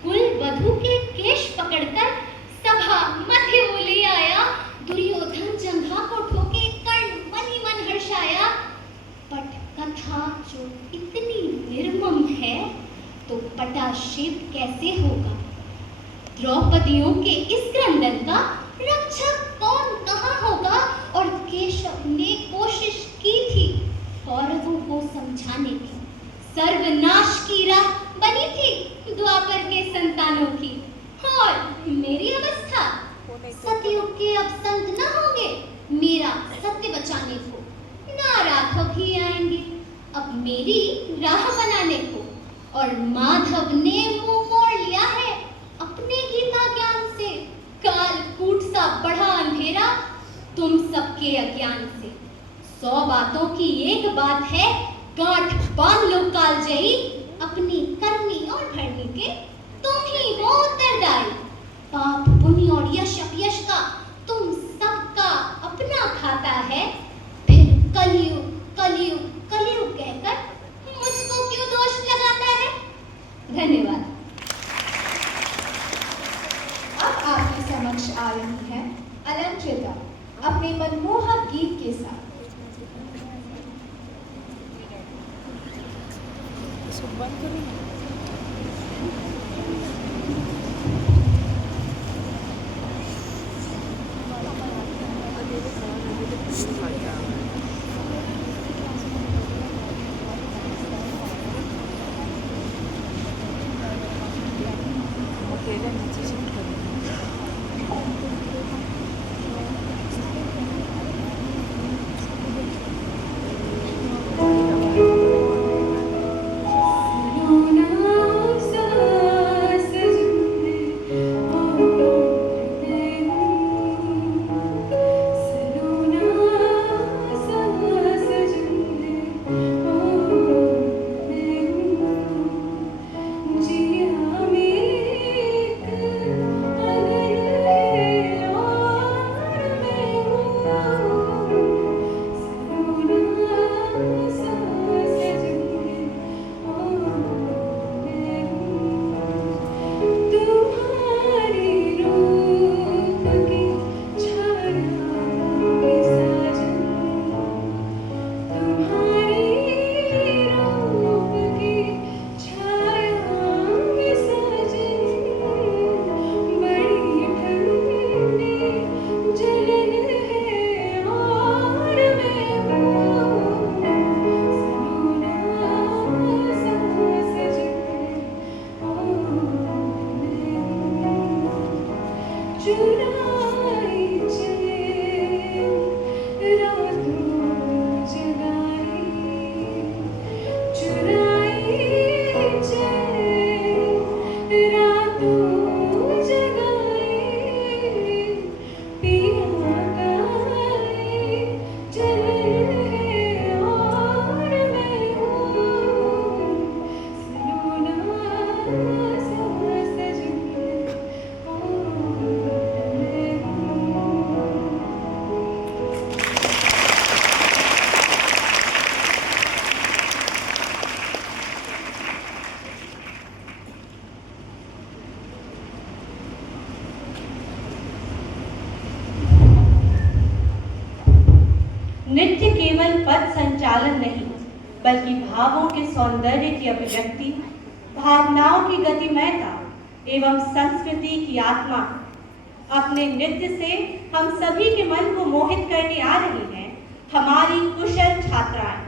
कुल वधू के केश पकड़कर सभा मध्य वो ले आया। दुर्योधन जंघा को ठोके, कर्ण मन ही मन हर्षाया। पट कथा जो इतनी निर्मम है, तो पटाक्षेप कैसे होगा। द्रौपदियों के इस क्रंदन का रक्षक कौन कहाँ होगा। और केशव ने कोशिश की थी कौरवों को समझाने की, सर्वनाश की राह बनी थी द्वापर के संतानों की। और मेरी अवस्था, सतयुग के अब संत न होंगे मेरा सत्य बचाने को, ना राघव ही आएंगे अब मेरी राह बनाने को। और माधव ने मुंह मोड़ लिया है अपने गीता ज्ञान से। काल कूट सा बढ़ा अंधेरा तुम सबके अज्ञान से। 100 बातों की एक बात है, गांठ बांध लो कालजयी। अपनी करनी और भरनी के तुम ही हो उत्तरदायी। पाप पुण्य और यश अपयश का तुम सबका अपना खाता है। फिर कलयुग कलयुग कलयुग कहकर मुझको क्यों दोष लगाता है। धन्यवाद। अब आपके समक्ष आ रही है अलंकृता अपने मनमोहक गीत के साथ। नृत्य केवल पद संचालन नहीं, बल्कि भावों के सौंदर्य की अभिव्यक्ति, भावनाओं की गतिमयता एवं संस्कृति की आत्मा। अपने नृत्य से हम सभी के मन को मोहित करने आ रही हैं हमारी कुशल छात्राएं।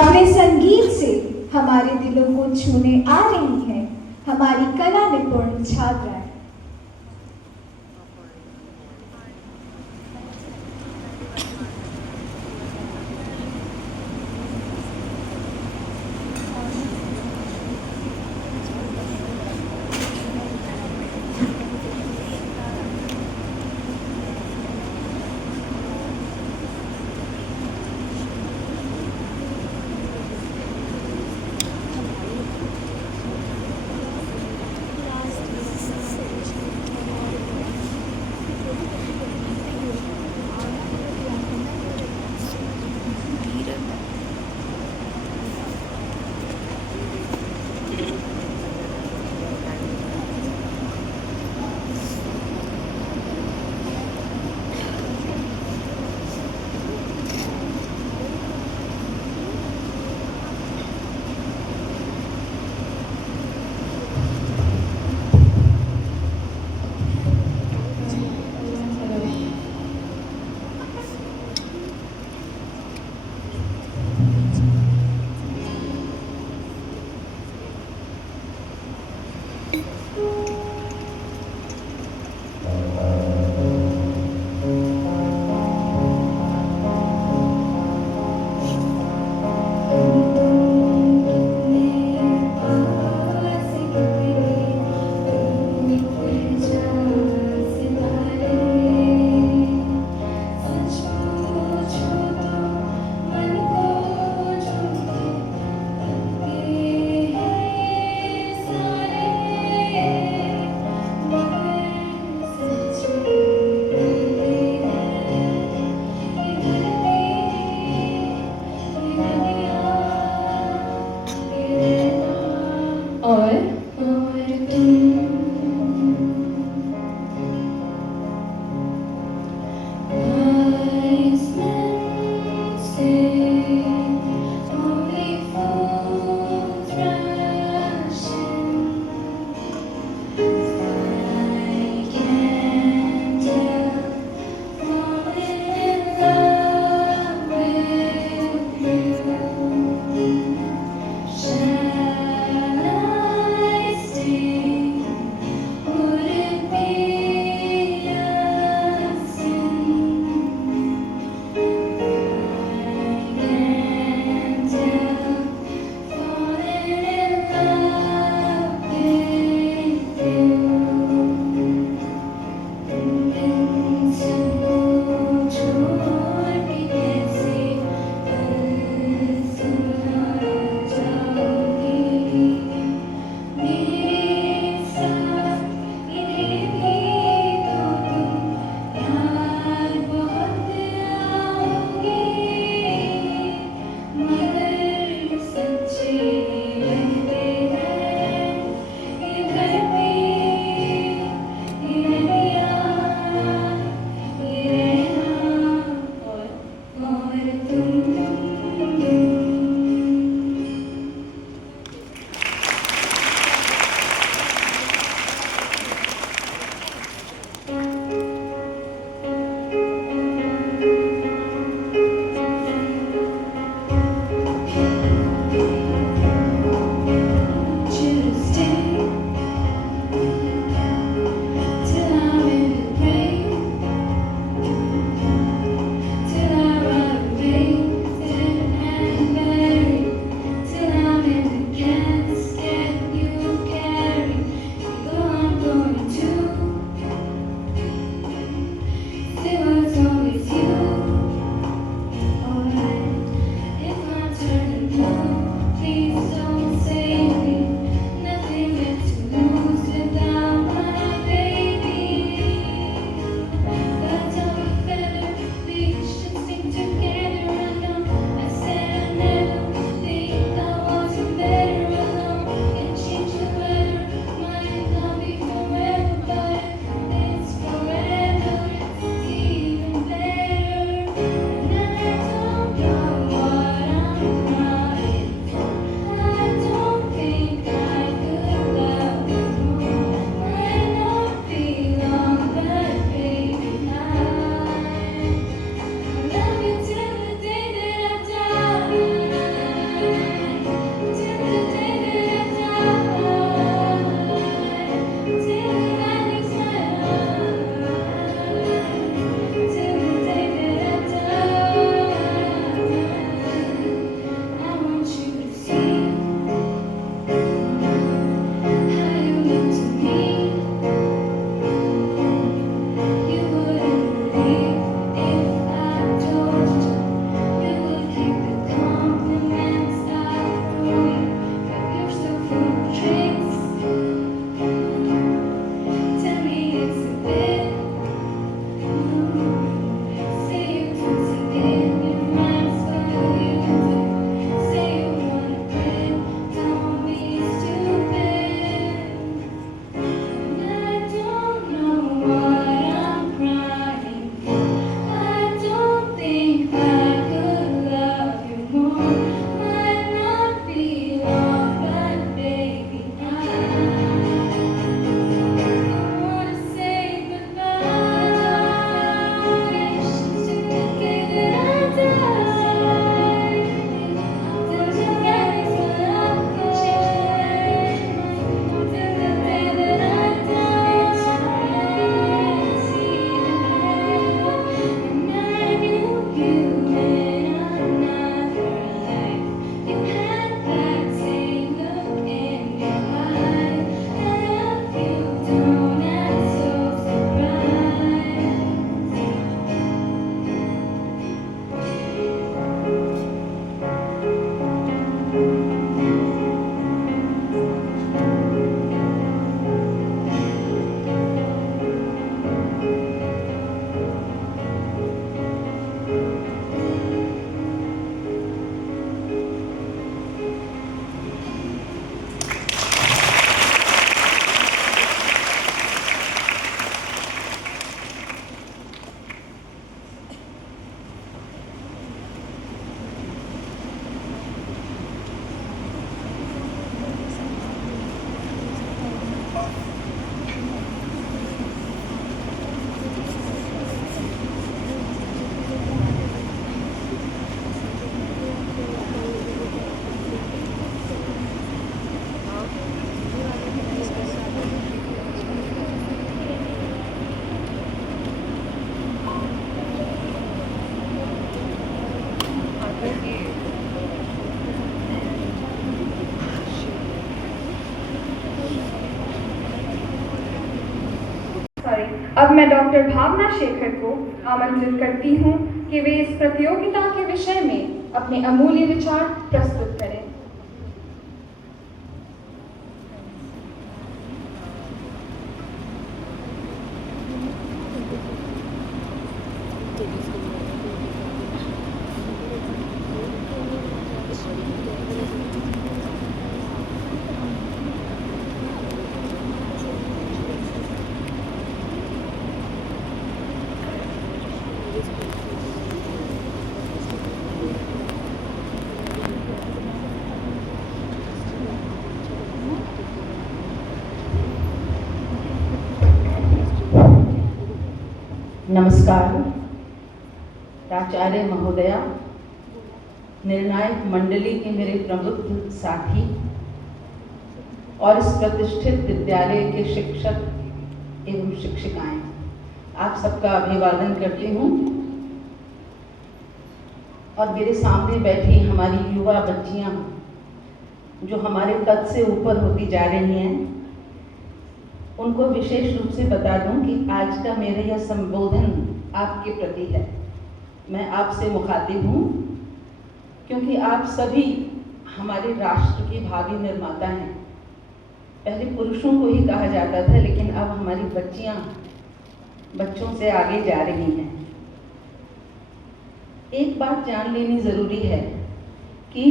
अपने संगीत से हमारे दिलों को छूने आ रही हैं हमारी कला निपुण छात्राएं। और तुम wise men say only fools rush in. I can't help falling in love with you. Shall I stay? अब मैं डॉक्टर भावना शेखर को आमंत्रित करती हूँ कि वे इस प्रतियोगिता के विषय में अपने अमूल्य विचार प्रस्तुत करें। नमस्कार। प्राचार्य महोदया, निर्णायक मंडली के मेरे प्रबुद्ध साथी और इस प्रतिष्ठित विद्यालय के शिक्षक एवं शिक्षिकाएं, आप सबका अभिवादन करती हूँ। और मेरे सामने बैठी हमारी युवा बच्चियाँ जो हमारे कद से ऊपर होती जा रही हैं, उनको विशेष रूप से बता दूं कि आज का मेरा यह संबोधन आपके प्रति है। मैं आपसे मुखातिब हूँ क्योंकि आप सभी हमारे राष्ट्र के भावी निर्माता हैं। पहले पुरुषों को ही कहा जाता था, लेकिन अब हमारी बच्चियाँ बच्चों से आगे जा रही हैं। एक बात जान लेनी ज़रूरी है कि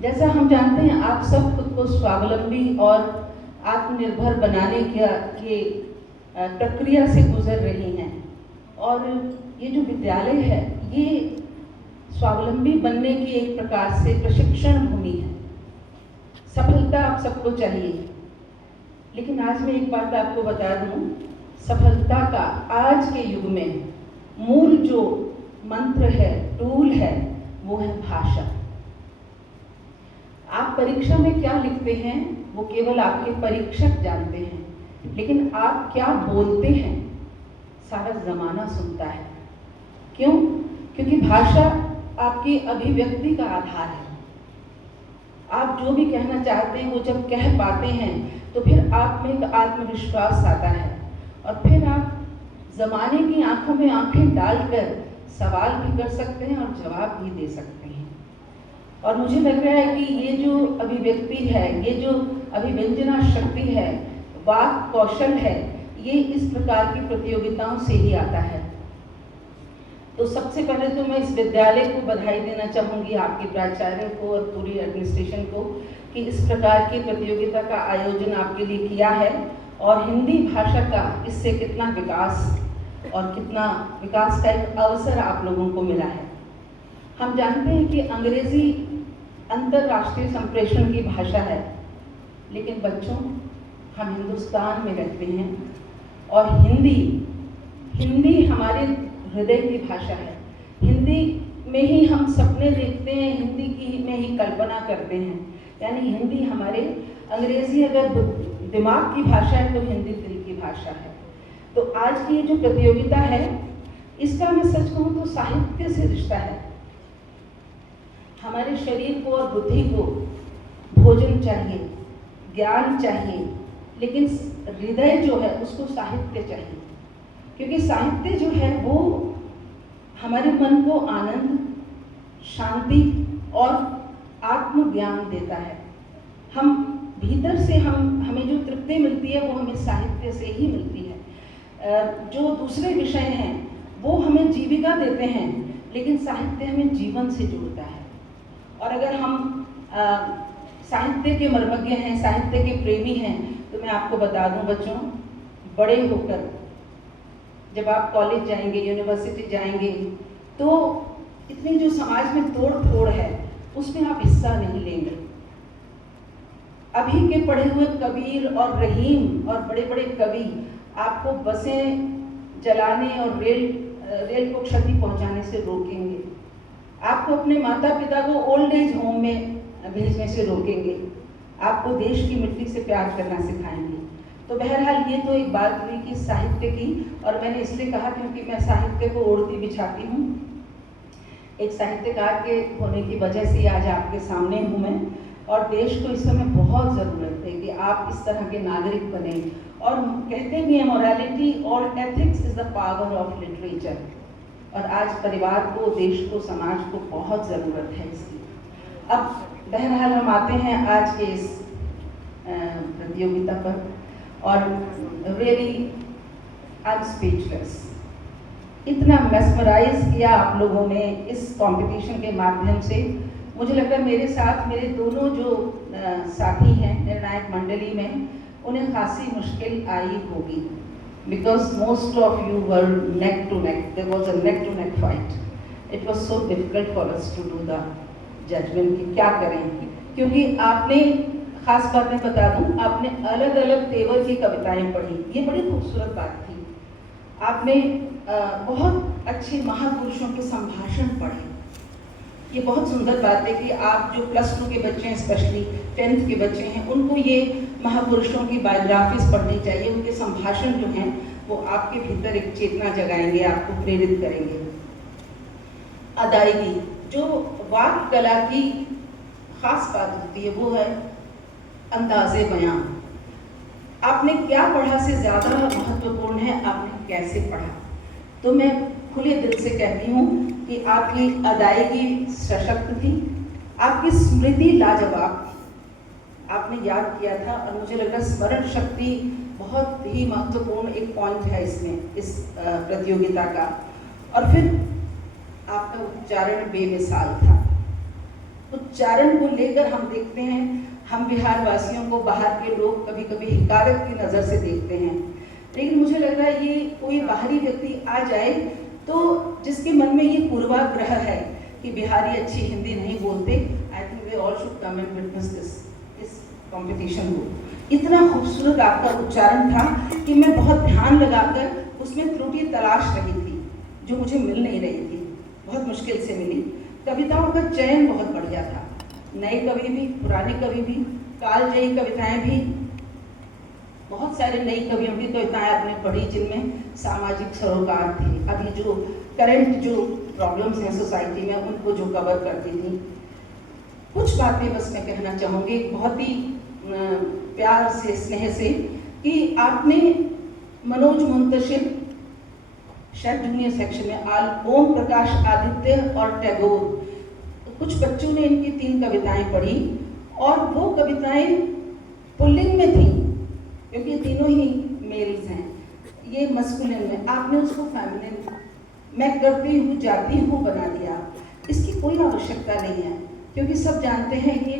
जैसा हम जानते हैं, आप सब खुद को स्वावलंबी और आत्मनिर्भर बनाने के प्रक्रिया से गुजर रही हैं। और ये जो विद्यालय है, ये स्वावलंबी बनने की एक प्रकार से प्रशिक्षण भूमि है। सफलता आप सबको चाहिए, लेकिन आज मैं एक बात आपको बता दूं, सफलता का आज के युग में मूल जो मंत्र है, टूल है, वो है भाषा। आप परीक्षा में क्या लिखते हैं वो केवल आपके परीक्षक जानते हैं, लेकिन आप क्या बोलते हैं सारा जमाना सुनता है। क्यों? क्योंकि भाषा आपकी अभिव्यक्ति का आधार है। आप जो भी कहना चाहते हैं वो जब कह पाते हैं तो फिर आप में एक आत्मविश्वास आता है, और फिर आप जमाने की आंखों में आंखें डालकर सवाल भी कर सकते हैं और जवाब भी दे सकते हैं। और मुझे लग रहा है कि ये जो अभिव्यक्ति है, ये जो अभिव्यंजना शक्ति है, वाक कौशल है, ये इस प्रकार की प्रतियोगिताओं से ही आता है। तो सबसे पहले तो मैं इस विद्यालय को बधाई देना चाहूँगी, आपके प्राचार्य को और पूरी एडमिनिस्ट्रेशन को, कि इस प्रकार की प्रतियोगिता का आयोजन आपके लिए किया है। और हिंदी भाषा का इससे कितना विकास और कितना विकास का एक अवसर आप लोगों को मिला है। हम जानते हैं कि अंग्रेजी अंतर्राष्ट्रीय संप्रेषण की भाषा है, लेकिन बच्चों, हम हिंदुस्तान में रहते हैं और हिंदी हमारे हृदय की भाषा है। हिंदी में ही हम सपने देखते हैं, हिंदी की में ही कल्पना करते हैं। यानी हिंदी हमारे, अंग्रेजी अगर दिमाग की भाषा है तो हिंदी दिल की भाषा है। तो आज की ये जो प्रतियोगिता है, इसका मैं सच कहूँ तो साहित्य से रिश्ता है। हमारे शरीर को और बुद्धि को भोजन चाहिए, ज्ञान चाहिए, लेकिन हृदय जो है उसको साहित्य चाहिए। क्योंकि साहित्य जो है वो हमारे मन को आनंद, शांति और आत्मज्ञान देता है। हम भीतर से हमें जो तृप्ति मिलती है वो हमें साहित्य से ही मिलती है। जो दूसरे विषय हैं वो हमें जीविका देते हैं, लेकिन साहित्य हमें जीवन से जोड़ता है। और अगर हम साहित्य के मर्मज्ञ हैं, साहित्य के प्रेमी हैं, तो मैं आपको बता दूं बच्चों, बड़े होकर जब आप कॉलेज जाएंगे, यूनिवर्सिटी जाएंगे, तो इतनी जो समाज में तोड़ फोड़ है उसमें आप हिस्सा नहीं लेंगे। अभी के पढ़े हुए कबीर और रहीम और बड़े बड़े कवि आपको बसें जलाने और रेल को क्षति पहुंचाने से रोकेंगे। आपको अपने माता पिता को ओल्ड एज होम में भेजने से रोकेंगे। आपको देश की मिट्टी से प्यार करना सिखाएंगे। तो बहरहाल ये तो एक बात हुई कि साहित्य की, और मैंने इसलिए कहा क्योंकि मैं साहित्य को ओढ़ती बिछाती हूँ। एक साहित्यकार के होने की वजह से आज आपके सामने हूँ मैं, और देश को इस समय बहुत ज़रूरत है कि आप इस तरह के नागरिक बने। और कहते भी हैं मोरालिटी और ethics is the power of literature, और आज परिवार को, देश को, समाज को बहुत ज़रूरत है इसकी। अब बहरहाल हम आते हैं आज के इस प्रतियोगिता पर, और रियली आई एम स्पीचलेस। इतना मेस्मराइज किया आप लोगों ने इस कंपटीशन के माध्यम से। मुझे लगता है मेरे साथ मेरे दोनों जो साथी हैं निर्णायक मंडली में, उन्हें खासी मुश्किल आई होगी, because most of you were neck to neck, there was a neck to neck fight. It was so difficult for us to do the judgement कि क्या करें, क्योंकि आपने, खास बात मैं बता दूं, आपने अलग अलग तेवर की कविताएं पढ़ी। ये बड़ी खूबसूरत बात थी। आपने बहुत अच्छे महापुरुषों के संभाषण पढ़े। ये बहुत सुंदर बात है कि आप जो +2 के बच्चे हैं, स्पेशली 10th के बच्चे हैं, उनको ये महापुरुषों की बायोग्राफीज पढ़नी चाहिए। उनके संभाषण जो हैं वो आपके भीतर एक चेतना जगाएंगे, आपको प्रेरित करेंगे। अदायगी, जो वाक कला की खास बात होती है वो है अंदाज़े बयां। आपने क्या पढ़ा से ज़्यादा महत्वपूर्ण है आपने कैसे पढ़ा। तो मैं खुले दिल से कहती हूँ कि आपकी अदायगी सशक्त थी, आपकी स्मृति लाजवाब थी। आपने याद किया था, और मुझे लग रहा है स्मरण शक्ति बहुत ही महत्वपूर्ण एक पॉइंट है इसमें, इस प्रतियोगिता का। और फिर आपका उच्चारण बेमिसाल था। उच्चारण को लेकर हम देखते हैं, हम बिहार वासियों को बाहर के लोग कभी कभी हिकारत की नज़र से देखते हैं, लेकिन मुझे लग रहा है ये कोई बाहरी व्यक्ति आ जाए तो जिसके मन में ये पूर्वाग्रह है कि बिहारी अच्छी हिंदी नहीं बोलते, I think we all should come and witness इस कंपटीशन को। इतना खूबसूरत आपका उच्चारण था कि मैं बहुत ध्यान लगाकर उसमें त्रुटि तलाश रही थी, जो मुझे मिल नहीं रही थी, बहुत मुश्किल से मिली। कविताओं का चयन बहुत बढ़िया था, नए कवि भी, पुराने कवि भी, कालजयी कविताएं भी। बहुत सारे नई कवियों की कविताएं आपने पढ़ी जिनमें सामाजिक सरोकार थे, अभी जो करंट जो प्रॉब्लम्स हैं सोसाइटी में उनको जो कवर करती थी। कुछ बातें बस मैं कहना चाहूँगी बहुत ही प्यार से, स्नेह से, कि आपने मनोज मुंतशिर शायद जूनियर सेक्शन में ओम प्रकाश आदित्य और टैगोर, कुछ बच्चों ने इनकी 3 कविताएं पढ़ी, और वो कविताएं पुल्लिंग में थी क्योंकि तीनों ही मेल्स हैं, ये मस्कुलिन में, आपने उसको फेमिनिन, मैं करती हूँ जाती हूँ बना दिया। इसकी कोई आवश्यकता नहीं है, क्योंकि सब जानते हैं ये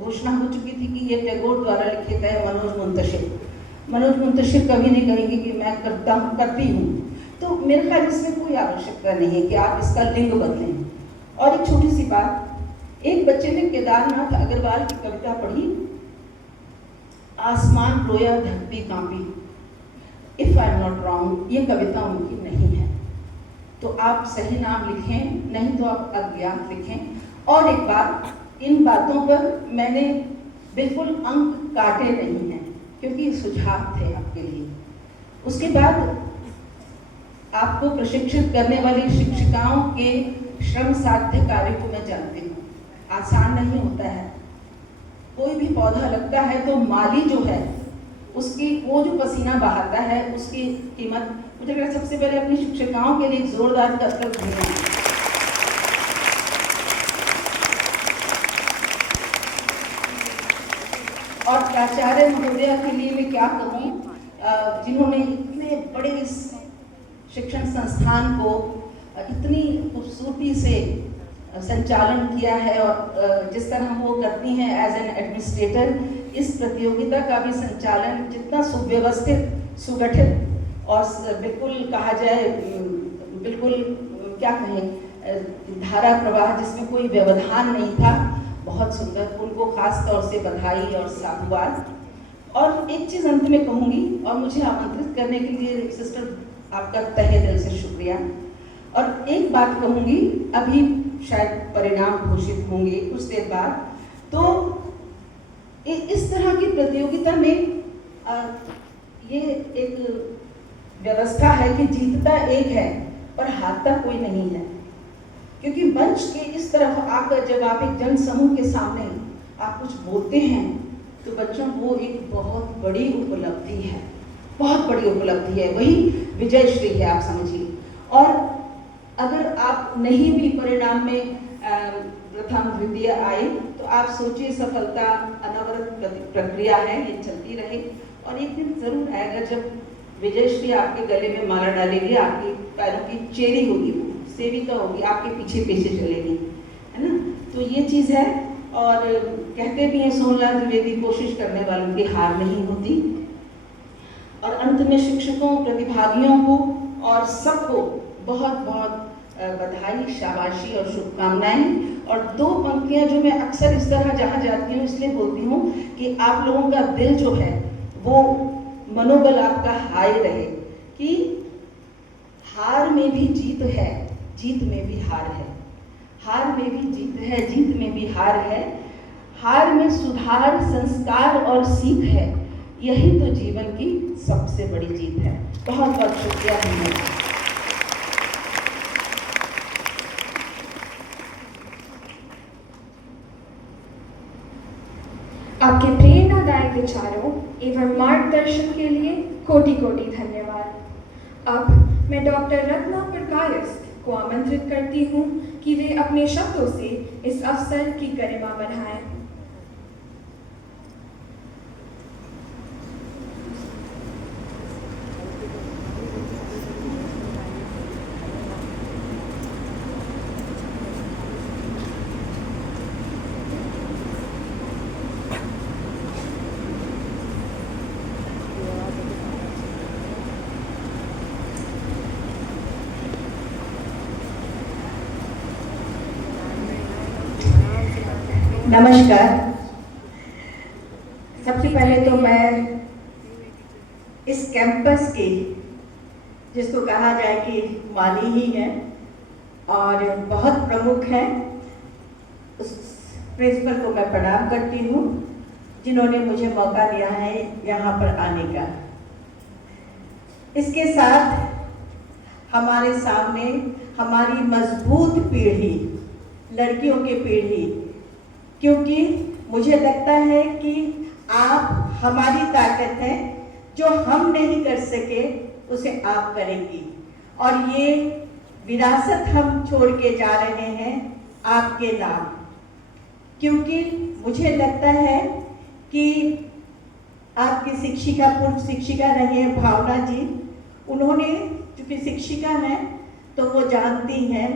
घोषणा हो चुकी थी कि ये टैगोर द्वारा लिखित है। मनोज मुंतशिर कभी नहीं कहेंगे कि मैं करती हूँ, तो मेरे ख्याल इसमें कोई आवश्यकता नहीं है कि आप इसका लिंग बदलें। और एक छोटी सी बात, एक बच्चे ने केदारनाथ अग्रवाल की कविता पढ़ी, आसमान रोया धरती copy, if I am not wrong, ये कविता उनकी नहीं है। तो आप सही नाम लिखें, नहीं तो आप अज्ञात लिखें। और एक बात, इन बातों पर मैंने बिल्कुल अंक काटे नहीं हैं, क्योंकि सुझाव थे आपके लिए। उसके बाद आपको प्रशिक्षित करने वाली शिक्षिकाओं के श्रम साध्य कार्य को मैं जानती हूँ, आसान नहीं होता है। कोई भी पौधा लगता है तो माली जो है उसकी, वो जो पसीना बहाता है उसकी कीमत, मुझे लगता है सबसे पहले अपनी शिक्षिकाओं के लिए एक जोरदार दस्तक देना। और प्राचार्य महोदया के लिए मैं क्या कहूँ, जिन्होंने इतने बड़े इस शिक्षण संस्थान को इतनी खूबसूरती से संचालन किया है, और जिस तरह वो करती हैं एज एन एडमिनिस्ट्रेटर, इस प्रतियोगिता का भी संचालन जितना सुव्यवस्थित, सुगठित और बिल्कुल कहा जाए, बिल्कुल क्या कहें, धारा प्रवाह जिसमें कोई व्यवधान नहीं था, बहुत सुंदर। उनको खास तौर से बधाई और साधुवाद। और एक चीज़ अंत में कहूँगी, और मुझे आमंत्रित करने के लिए सिस्टर आपका तहे दिल से शुक्रिया। और एक बात कहूँगी, अभी शायद परिणाम घोषित होंगे कुछ देर बाद, तो इस तरह की प्रतियोगिता में ये एक व्यवस्था है कि जीतता एक है पर हारता कोई नहीं है। क्योंकि मंच के इस तरफ आकर जब आप एक जन समूह के सामने आप कुछ बोलते हैं तो बच्चों वो एक बहुत बड़ी उपलब्धि है, बहुत बड़ी उपलब्धि है, वही विजयश्री है आप समझिए। और अगर आप नहीं भी परिणाम में प्रथम द्वितीय आए तो आप सोचिए सफलता अनवरत प्रक्रिया है, ये चलती रहे और एक दिन जरूर आएगा जब विजयश्री आपके गले में माला डालेगी, आपकी पैरों की चेरी होगी, वो सेविका होगी, आपके पीछे पीछे चलेगी, है ना। तो ये चीज़ है। और कहते भी हैं सोनलाल द्विवेदी, कोशिश करने वालों की हार नहीं होती। और अंत में शिक्षकों, प्रतिभागियों को और सबको बहुत बहुत बधाई, शाबाशी और शुभकामनाएं। और दो पंक्तियां जो मैं अक्सर इस तरह जहाँ जाती हूँ इसलिए बोलती हूँ कि आप लोगों का दिल जो है वो मनोबल आपका हाई रहे कि हार में भी जीत है, जीत में भी हार है, हार में भी जीत है, जीत में भी हार है, हार में सुधार, संस्कार और सीख है, यही तो जीवन की सबसे बड़ी जीत है। बहुत बहुत शुक्रिया। धन्यवाद। आपके प्रेरणादायक विचारों एवं मार्गदर्शन के लिए कोटि कोटि धन्यवाद। अब मैं डॉक्टर रत्ना पुरकायस्थ को आमंत्रित करती हूँ कि वे अपने शब्दों से इस अवसर की गरिमा बढ़ाएं। नमस्कार। सबसे पहले तो मैं इस कैंपस की, जिसको कहा जाए कि माली ही है और बहुत प्रमुख है, उस प्रिंसिपल को मैं प्रणाम करती हूँ जिन्होंने मुझे मौका दिया है यहाँ पर आने का। इसके साथ हमारे सामने हमारी मजबूत पीढ़ी, लड़कियों की पीढ़ी, क्योंकि मुझे लगता है कि आप हमारी ताकत है, जो हम नहीं कर सके उसे आप करेंगी और ये विरासत हम छोड़ के जा रहे हैं आपके नाम। क्योंकि मुझे लगता है कि आपकी शिक्षिका, पूर्व शिक्षिका रही है भावना जी, उन्होंने चूँकि शिक्षिका हैं तो वो जानती हैं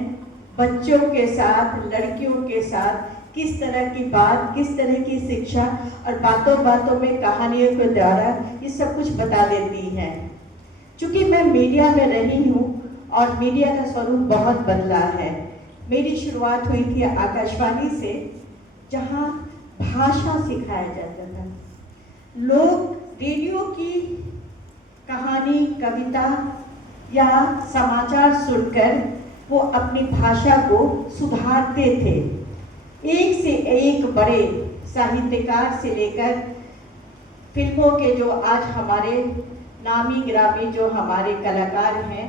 बच्चों के साथ, लड़कियों के साथ किस तरह की बात, किस तरह की शिक्षा और बातों बातों में कहानियों के द्वारा ये सब कुछ बता देती हैं। चूँकि मैं मीडिया में रही हूँ और मीडिया का स्वरूप बहुत बदला है। मेरी शुरुआत हुई थी आकाशवाणी से, जहाँ भाषा सिखाया जाता था। लोग रेडियो की कहानी, कविता या समाचार सुनकर वो अपनी भाषा को सुधारते थे। एक से एक बड़े साहित्यकार से लेकर फिल्मों के जो आज हमारे नामी ग्रामी जो हमारे कलाकार हैं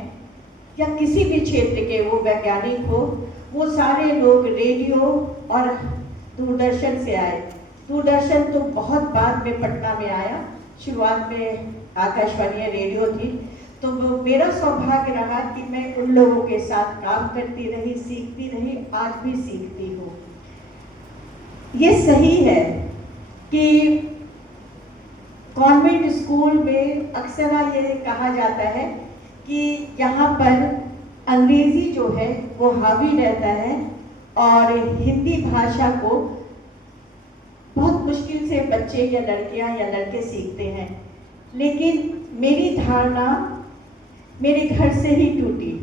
या किसी भी क्षेत्र के वो वैज्ञानिक हो, वो सारे लोग रेडियो और दूरदर्शन से आए। दूरदर्शन तो बहुत बाद में पटना में आया, शुरुआत में आकाशवाणी रेडियो थी। तो मेरा सौभाग्य रहा कि मैं उन लोगों के साथ काम करती रही, सीखती रही, आज भी सीखती हूँ। ये सही है कि कॉन्वेंट स्कूल में अक्सर ये कहा जाता है कि यहाँ पर अंग्रेजी जो है वो हावी रहता है और हिंदी भाषा को बहुत मुश्किल से बच्चे या लड़कियाँ या लड़के सीखते हैं। लेकिन मेरी धारणा मेरे घर से ही टूटी।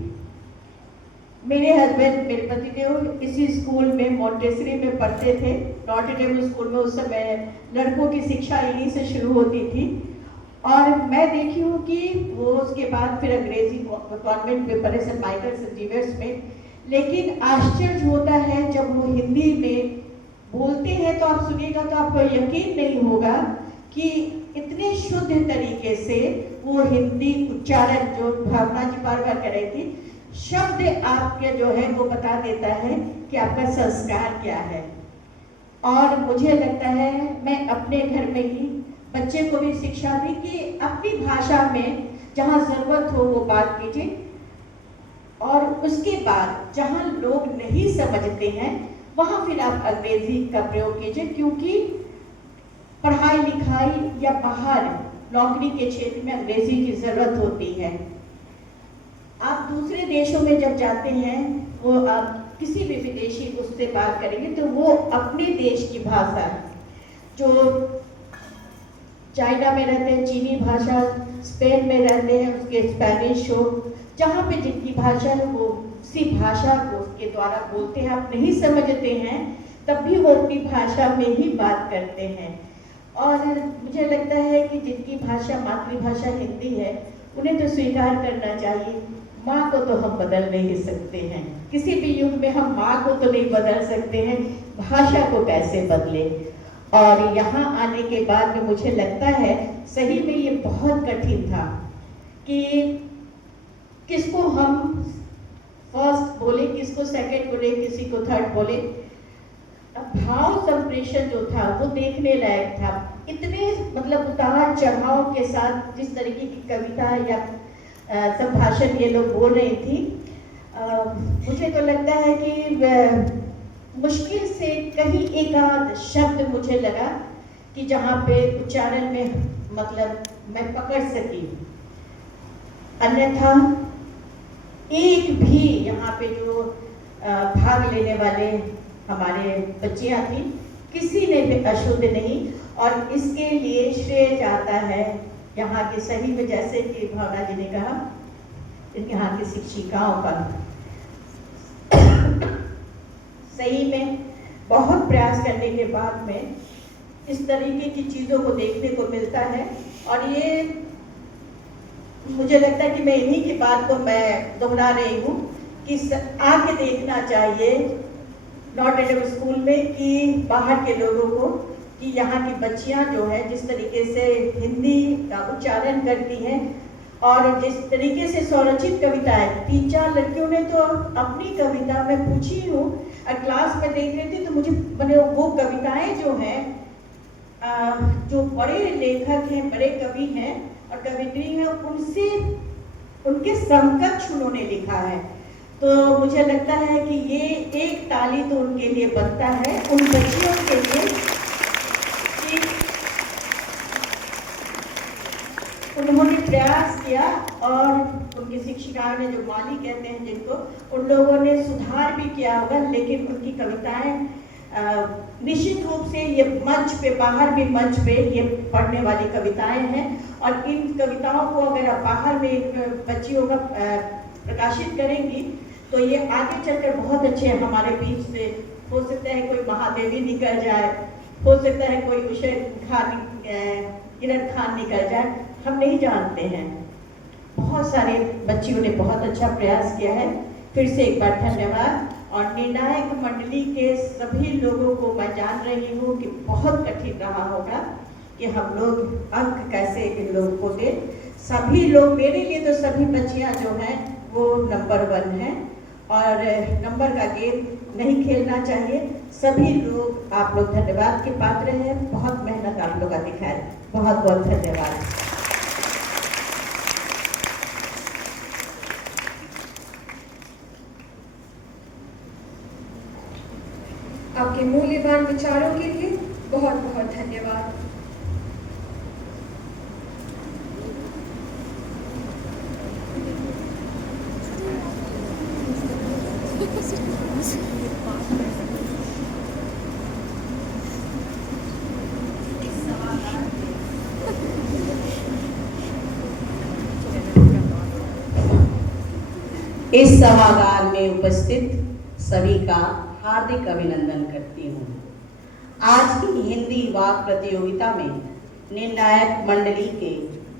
मेरे हस्बैंड, मेरे पतिदेव इसी स्कूल में मॉन्टेसरी में पढ़ते थे, नॉट डेम स्कूल में। उस समय लड़कों की शिक्षा इन्हीं से शुरू होती थी और मैं देखी हूँ कि वो उसके बाद फिर अंग्रेजी कॉन्वेंट में पढ़े, सेंट माइकल्स जेवियर्स में। लेकिन आश्चर्य होता है जब वो हिंदी में बोलते हैं तो आप सुनिएगा तो आपको यकीन नहीं होगा कि इतने शुद्ध तरीके से वो हिंदी उच्चारण, जो भावना जी बार बार कर रही थी, शब्द आपके जो है वो बता देता है कि आपका संस्कार क्या है। और मुझे लगता है मैं अपने घर में ही बच्चे को भी शिक्षा दी कि अपनी भाषा में जहाँ ज़रूरत हो वो बात कीजिए, और उसके बाद जहाँ लोग नहीं समझते हैं वहाँ फिर आप अंग्रेजी का प्रयोग कीजिए, क्योंकि पढ़ाई लिखाई या बाहर नौकरी के क्षेत्र में अंग्रेजी की ज़रूरत होती है। आप दूसरे देशों में जब जाते हैं, वो आप किसी भी विदेशी उससे बात करेंगे तो वो अपने देश की भाषा, जो चाइना में रहते हैं चीनी भाषा, स्पेन में रहते हैं उसके स्पेनिश हो, जहाँ पे जिनकी भाषा है वो उसी भाषा को उसके द्वारा बोलते हैं। आप नहीं समझते हैं तब भी वो अपनी भाषा में ही बात करते हैं। और मुझे लगता है कि जिनकी भाषा मातृभाषा हिंदी है उन्हें तो स्वीकार करना चाहिए। माँ को तो हम बदल नहीं सकते हैं, किसी भी युग में हम माँ को तो नहीं बदल सकते हैं, भाषा को कैसे बदले। और यहाँ आने के बाद में मुझे लगता है सही में ये बहुत कठिन था कि किसको हम फर्स्ट बोले, किसको सेकंड बोले, किसी को थर्ड बोले। भाव संप्रेषण जो था वो देखने लायक था। इतने मतलब उतार चढ़ाव के साथ जिस तरीके की कविता या संभाषण ये लोग बोल रही थी, मुझे तो लगता है कि मुश्किल से कहीं एक आध शब्द मुझे लगा कि जहाँ पे उच्चारण में मतलब मैं पकड़ सकी, अन्यथा एक भी यहाँ पे जो भाग लेने वाले हमारे बच्चियाँ थी किसी ने भी अशुद्ध नहीं। और इसके लिए श्रेय जाता है यहाँ की, सही में जैसे कि भावना जी ने कहा, यहाँ की शिक्षिकाओं का सही में बहुत प्रयास करने के बाद में इस तरीके की चीज़ों को देखने को मिलता है। और ये मुझे लगता है कि मैं इन्हीं की बात को मैं दोहरा रही हूँ कि आगे देखना चाहिए नॉट स्कूल में कि बाहर के लोगों को कि यहाँ की बच्चियाँ जो है जिस तरीके से हिंदी का उच्चारण करती हैं और जिस तरीके से स्वरचित कविताएं, 3-4 लड़कियों ने तो अपनी कविता में पूछी हूँ और क्लास में देख रही थी तो मुझे मैंने वो कविताएं जो हैं जो बड़े लेखक हैं, बड़े कवि हैं और कवित्री हैं, उनसे उनके समकक्ष उन्होंने लिखा है। तो मुझे लगता है कि ये एक ताली तो उनके लिए बनता है, उन बच्चियों के लिए कि उन्होंने प्रयास किया और उनकी शिक्षिकाओं ने, जो माली कहते हैं जिनको, उन लोगों ने सुधार भी किया होगा। लेकिन उनकी कविताएं निश्चित रूप से ये मंच पे, बाहर भी मंच पे ये पढ़ने वाली कविताएं हैं। और इन कविताओं को अगर आप बाहर में बच्चियों का प्रकाशित करेंगी तो ये आगे चलकर बहुत अच्छे हमारे बीच से, हो सकता है कोई महादेवी निकल जाए, हो सकता है कोई उषा खान, किरण खान निकल जाए, हम नहीं जानते हैं। बहुत सारे बच्चियों ने बहुत अच्छा प्रयास किया है। फिर से एक बार धन्यवाद। और निर्णायक मंडली के सभी लोगों को मैं जान रही हूँ कि बहुत कठिन रहा होगा कि हम लोग अंक कैसे इन लोगों को दें। सभी लोग, मेरे लिए तो सभी बच्चियाँ जो हैं वो नंबर 1 हैं और नंबर का गेम नहीं खेलना चाहिए। सभी लोग, आप लोग धन्यवाद के पात्र हैं। बहुत मेहनत आप लोग का दिखाए, बहुत बहुत धन्यवाद। आपके मूल्यवान विचारों के लिए बहुत बहुत धन्यवाद। इस सभागार में उपस्थित सभी का हार्दिक अभिनंदन करती हूँ। आज की हिंदी वाक प्रतियोगिता में निर्णायक मंडली के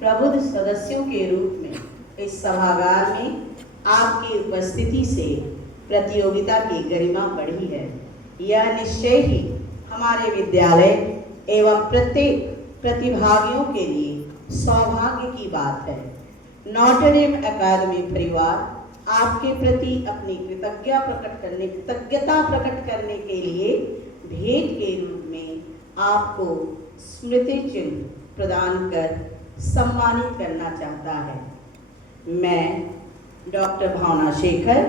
प्रबुद्ध सदस्यों के रूप में इस सभागार में आपकी उपस्थिति से प्रतियोगिता की गरिमा बढ़ी है। यह निश्चय ही हमारे विद्यालय एवं प्रत्येक प्रतिभागियों के लिए सौभाग्य की बात है। नॉटर डेम अकादमी परिवार आपके प्रति अपनी कृतज्ञता प्रकट करने के लिए भेंट के रूप में आपको स्मृति चिन्ह प्रदान कर सम्मानित करना चाहता है। मैं डॉक्टर भावना शेखर,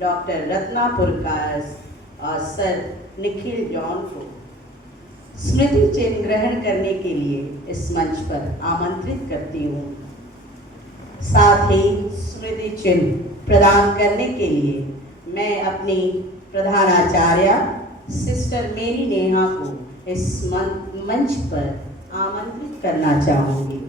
डॉक्टर रत्ना पुरकायस्थ और सर निखिल जॉन को स्मृति चिन्ह ग्रहण करने के लिए इस मंच पर आमंत्रित करती हूँ। साथ ही स्मृति चिन्ह प्रदान करने के लिए मैं अपनी प्रधानाचार्य सिस्टर मेरी नेहा को इस मंच पर आमंत्रित करना चाहूँगी।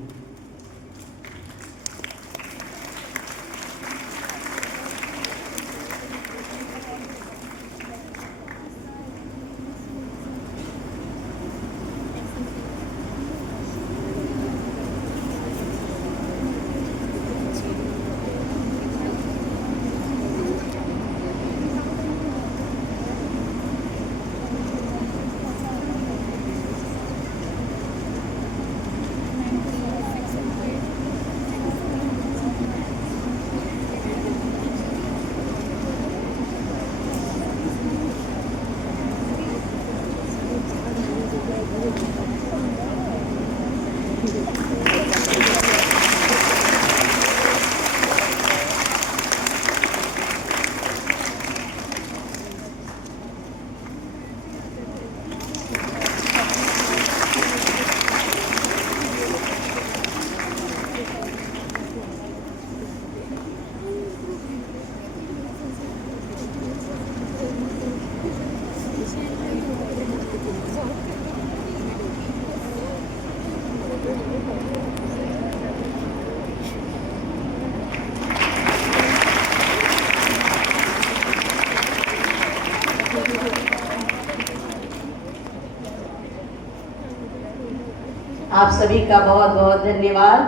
आप सभी का बहुत बहुत धन्यवाद।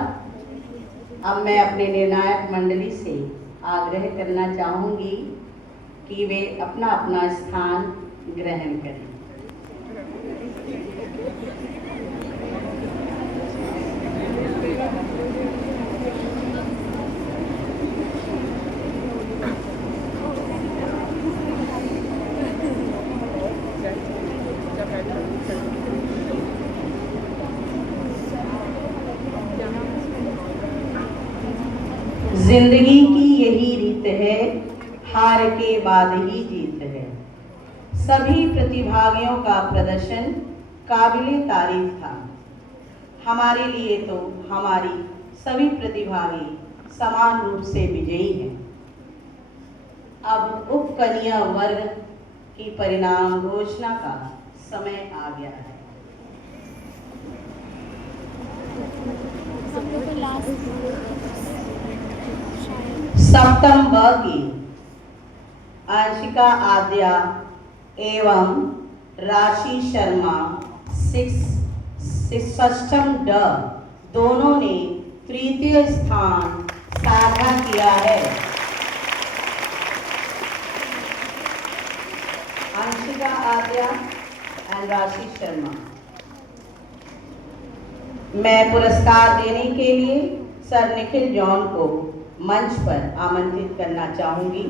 अब मैं अपने निर्णायक मंडली से आग्रह करना चाहूँगी कि वे अपना अपना स्थान ग्रहण करें। जिंदगी की यही रीत है, हार के बाद ही जीत है। सभी प्रतिभागियों का प्रदर्शन काबिले तारीफ था। हमारे लिए तो हमारी सभी प्रतिभागी समान रूप से विजयी हैं। अब उपकन्या वर्ग की परिणाम घोषणा का समय आ गया है। सप्तम ब की अंशिका आद्या एवं राशि शर्मा, षष्ठम ड दोनों ने तृतीय स्थान साझा किया है। अंशिका आद्या एंड राशि शर्मा। मैं पुरस्कार देने के लिए सर निखिल जॉन को मंच पर आमंत्रित करना चाहूंगी।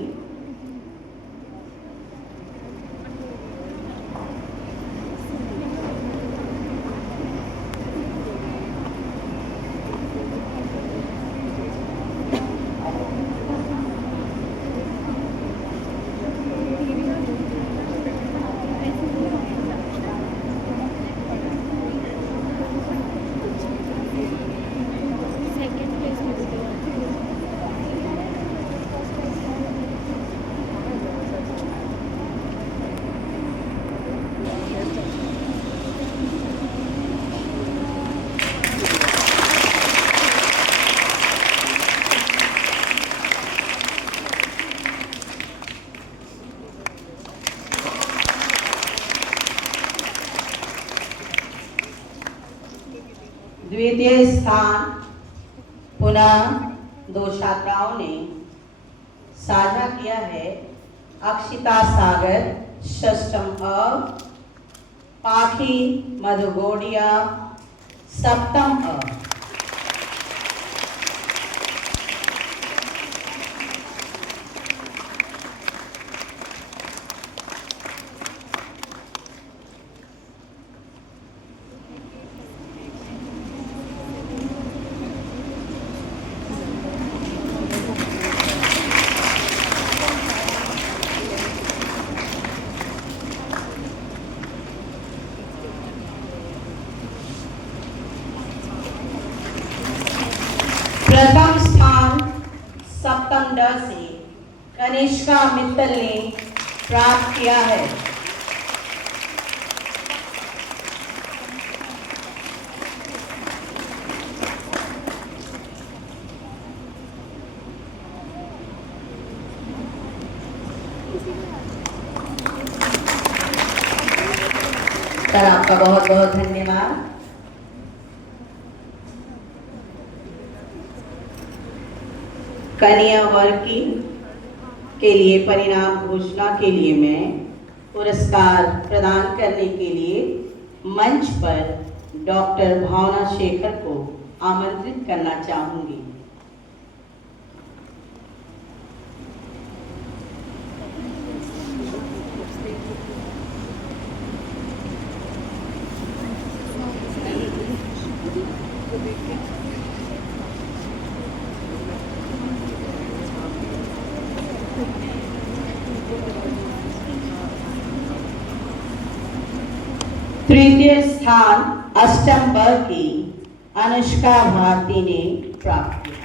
द्वितीय स्थान पुनः दो छात्राओं ने साझा किया है। अक्षिता सागर षष्ठम अ, पाखी मधुगोडिया सप्तम अ। ड से कनिष्का मित्तल ने प्राप्त किया है। सर आपका बहुत बहुत धन्यवाद। कन्या वर्ग के लिए परिणाम घोषणा के लिए मैं पुरस्कार प्रदान करने के लिए मंच पर डॉक्टर भावना शेखर को आमंत्रित करना चाहूंगी। तृतीय स्थान अष्टम ब की अनुष्का भारती ने प्राप्त किया।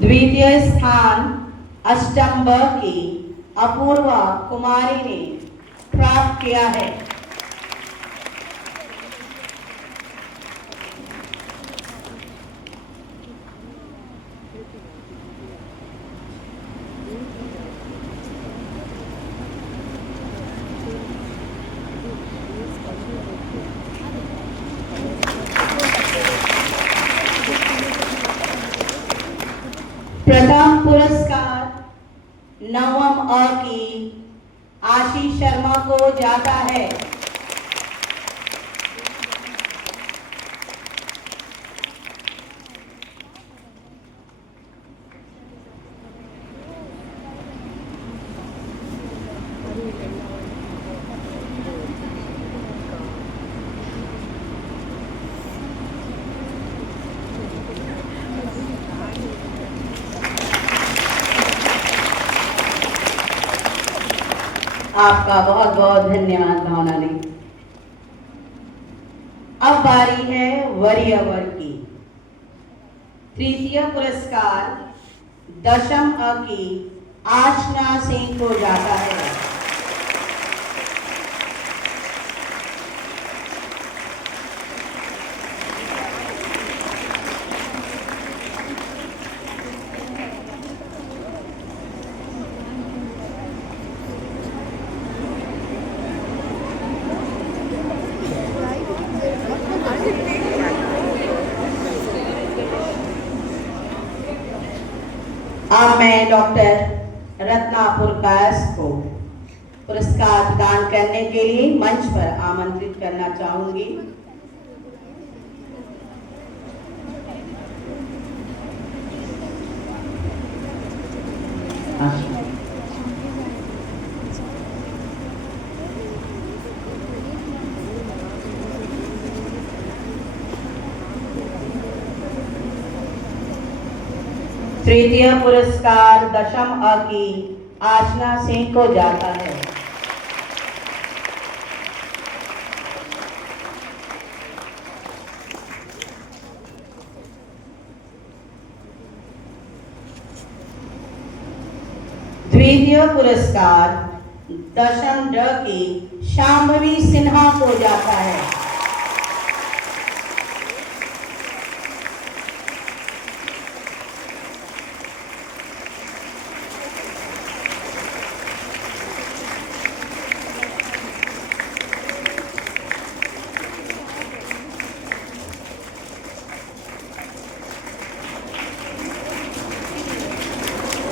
द्वितीय स्थान अष्टम ब की अपूर्वा कुमारी ने प्राप्त किया है। प्रथम पुरस्कार नवम अ की आशीष शर्मा को जाता है। आपका बहुत बहुत धन्यवाद भावना दी। अब बारी है वरीय वर्ग की। तृतीय पुरस्कार दशम अ की आशना सिंह को जाता है। अब मैं डॉक्टर रत्ना पुरकायस्थ को पुरस्कार प्रदान करने के लिए मंच पर आमंत्रित करना चाहूंगी। तृतीय पुरस्कार दशम अ की आशना सिंह को जाता है। द्वितीय पुरस्कार दशम ड की शांभवी सिन्हा को जाता है।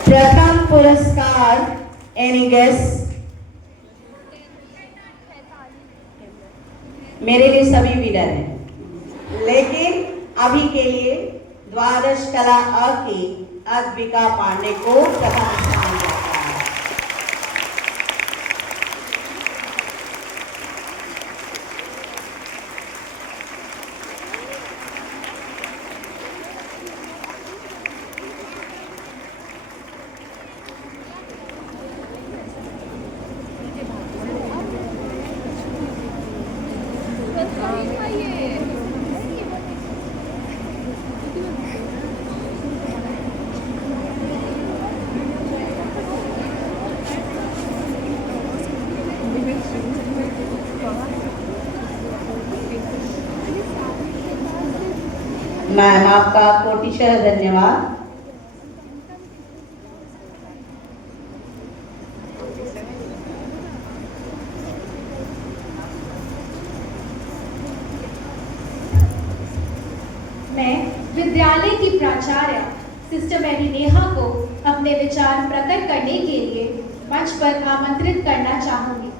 प्रथम पुरस्कार एनिगस मेरे लिए सभी विनर हैं, लेकिन अभी के लिए द्वादश कला अ की अद्विका पांडे को प्रथम स्थान दिया। मैम आपका कोटिशः धन्यवाद। मैं विद्यालय की प्राचार्य सिस्टर मैरी नेहा को अपने विचार प्रकट करने के लिए मंच पर आमंत्रित करना चाहूंगी।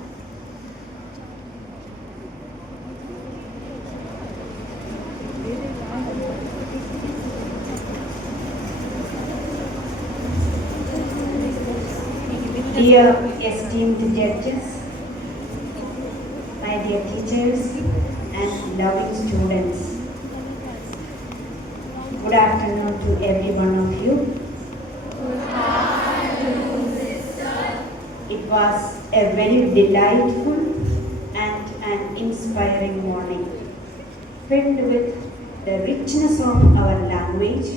Dear esteemed judges, my dear teachers and loving students, good afternoon to every one of you. Good afternoon, sister. It was a very delightful and an inspiring morning, filled with the richness of our language,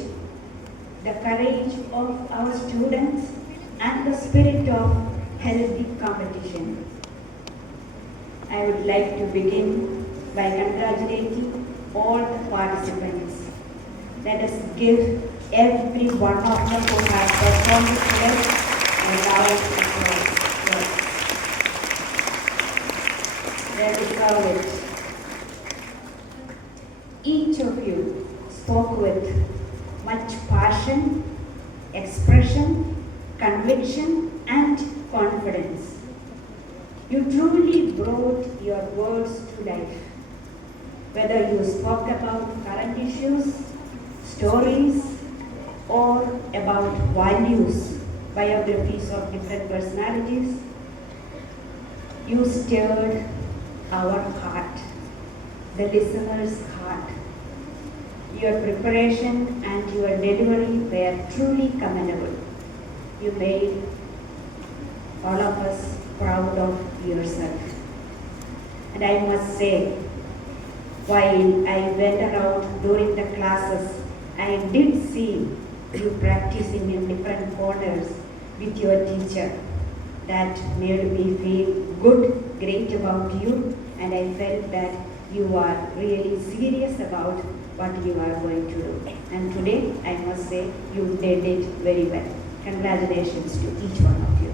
the courage of our students, and the spirit of healthy competition. I would like to begin by congratulating all the participants. Let us give every one of them who has performed well a loud applause. They deserve it. Each of you spoke with much passion, expression, conviction and confidence. You truly brought your words to life. Whether you spoke about current issues, stories, or about values, biographies of different personalities, you stirred our heart, the listener's heart. Your preparation and your delivery were truly commendable. You made all of us proud of yourself. And I must say, while I went around during the classes, I did see you practicing in different corners with your teacher. That made me feel good, great about you, and I felt that you are really serious about what you are going to do. And today, I must say, you did it very well. Congratulations to each one of you.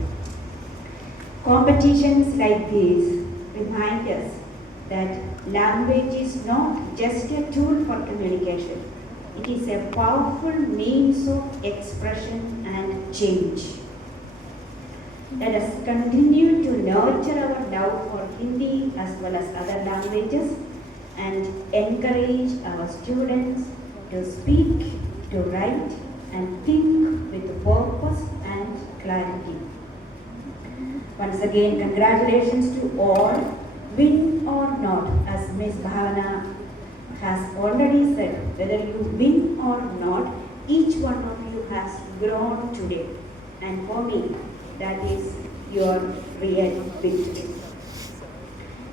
Competitions like these remind us that language is not just a tool for communication. It is a powerful means of expression and change. Let us continue to nurture our love for Hindi as well as other languages and encourage our students to speak, to write, and think with purpose and clarity. Once again, congratulations to all. Win or not, as Ms. Bhavana has already said, whether you win or not, each one of you has grown today. And for me, that is your real victory.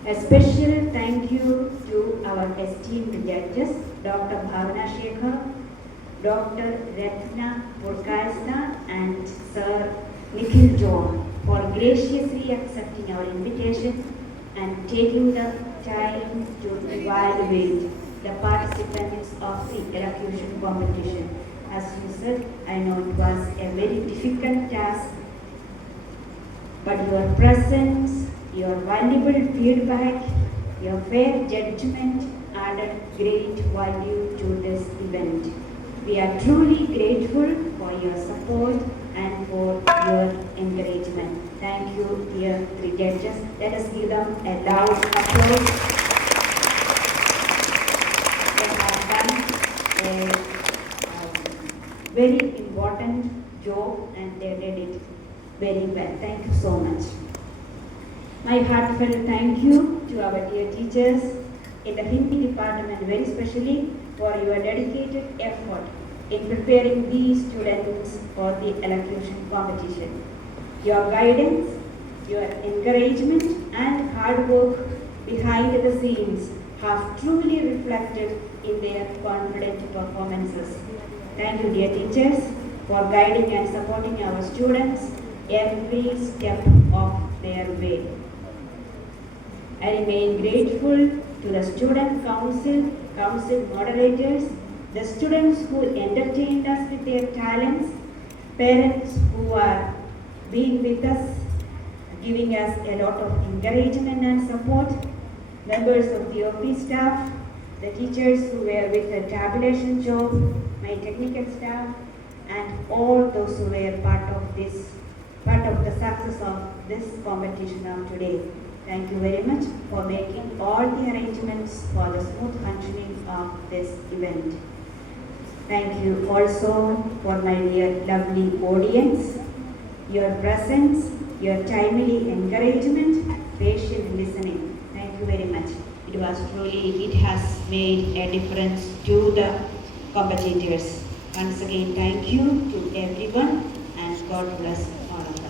A special thank you to our esteemed judges, Dr. Bhavana Shekhar, Dr. Ratna Purkayastha and Sir Nikhil John for graciously accepting our invitation and taking the time to evaluate the participants of the elocution competition. As you said, I know it was a very difficult task, but your presence, your valuable feedback, your fair judgment added great value to this event. We are truly grateful for your support and for your encouragement. Thank you, dear three judges. Let us give them a loud applause. They have done a very important job and they did it very well. Thank you so much. My heartfelt thank you to our dear teachers in the Hindi department, very especially for your dedicated effort in preparing these students for the elocution competition. Your guidance, your encouragement and hard work behind the scenes have truly reflected in their confident performances. Thank you, dear teachers, for guiding and supporting our students every step of their way. I remain grateful to the student council moderators, the students who entertained us with their talents, parents who are being with us, giving us a lot of encouragement and support, members of the office staff, the teachers who were with the tabulation job, my technical staff, and all those who were part of the success of this competition of today. Thank you very much for making all the arrangements for the smooth functioning of this event. Thank you also for my dear lovely audience, your presence, your timely encouragement, patient listening. Thank you very much. It has made a difference to the competitors. Once again, thank you to everyone and God bless all of us.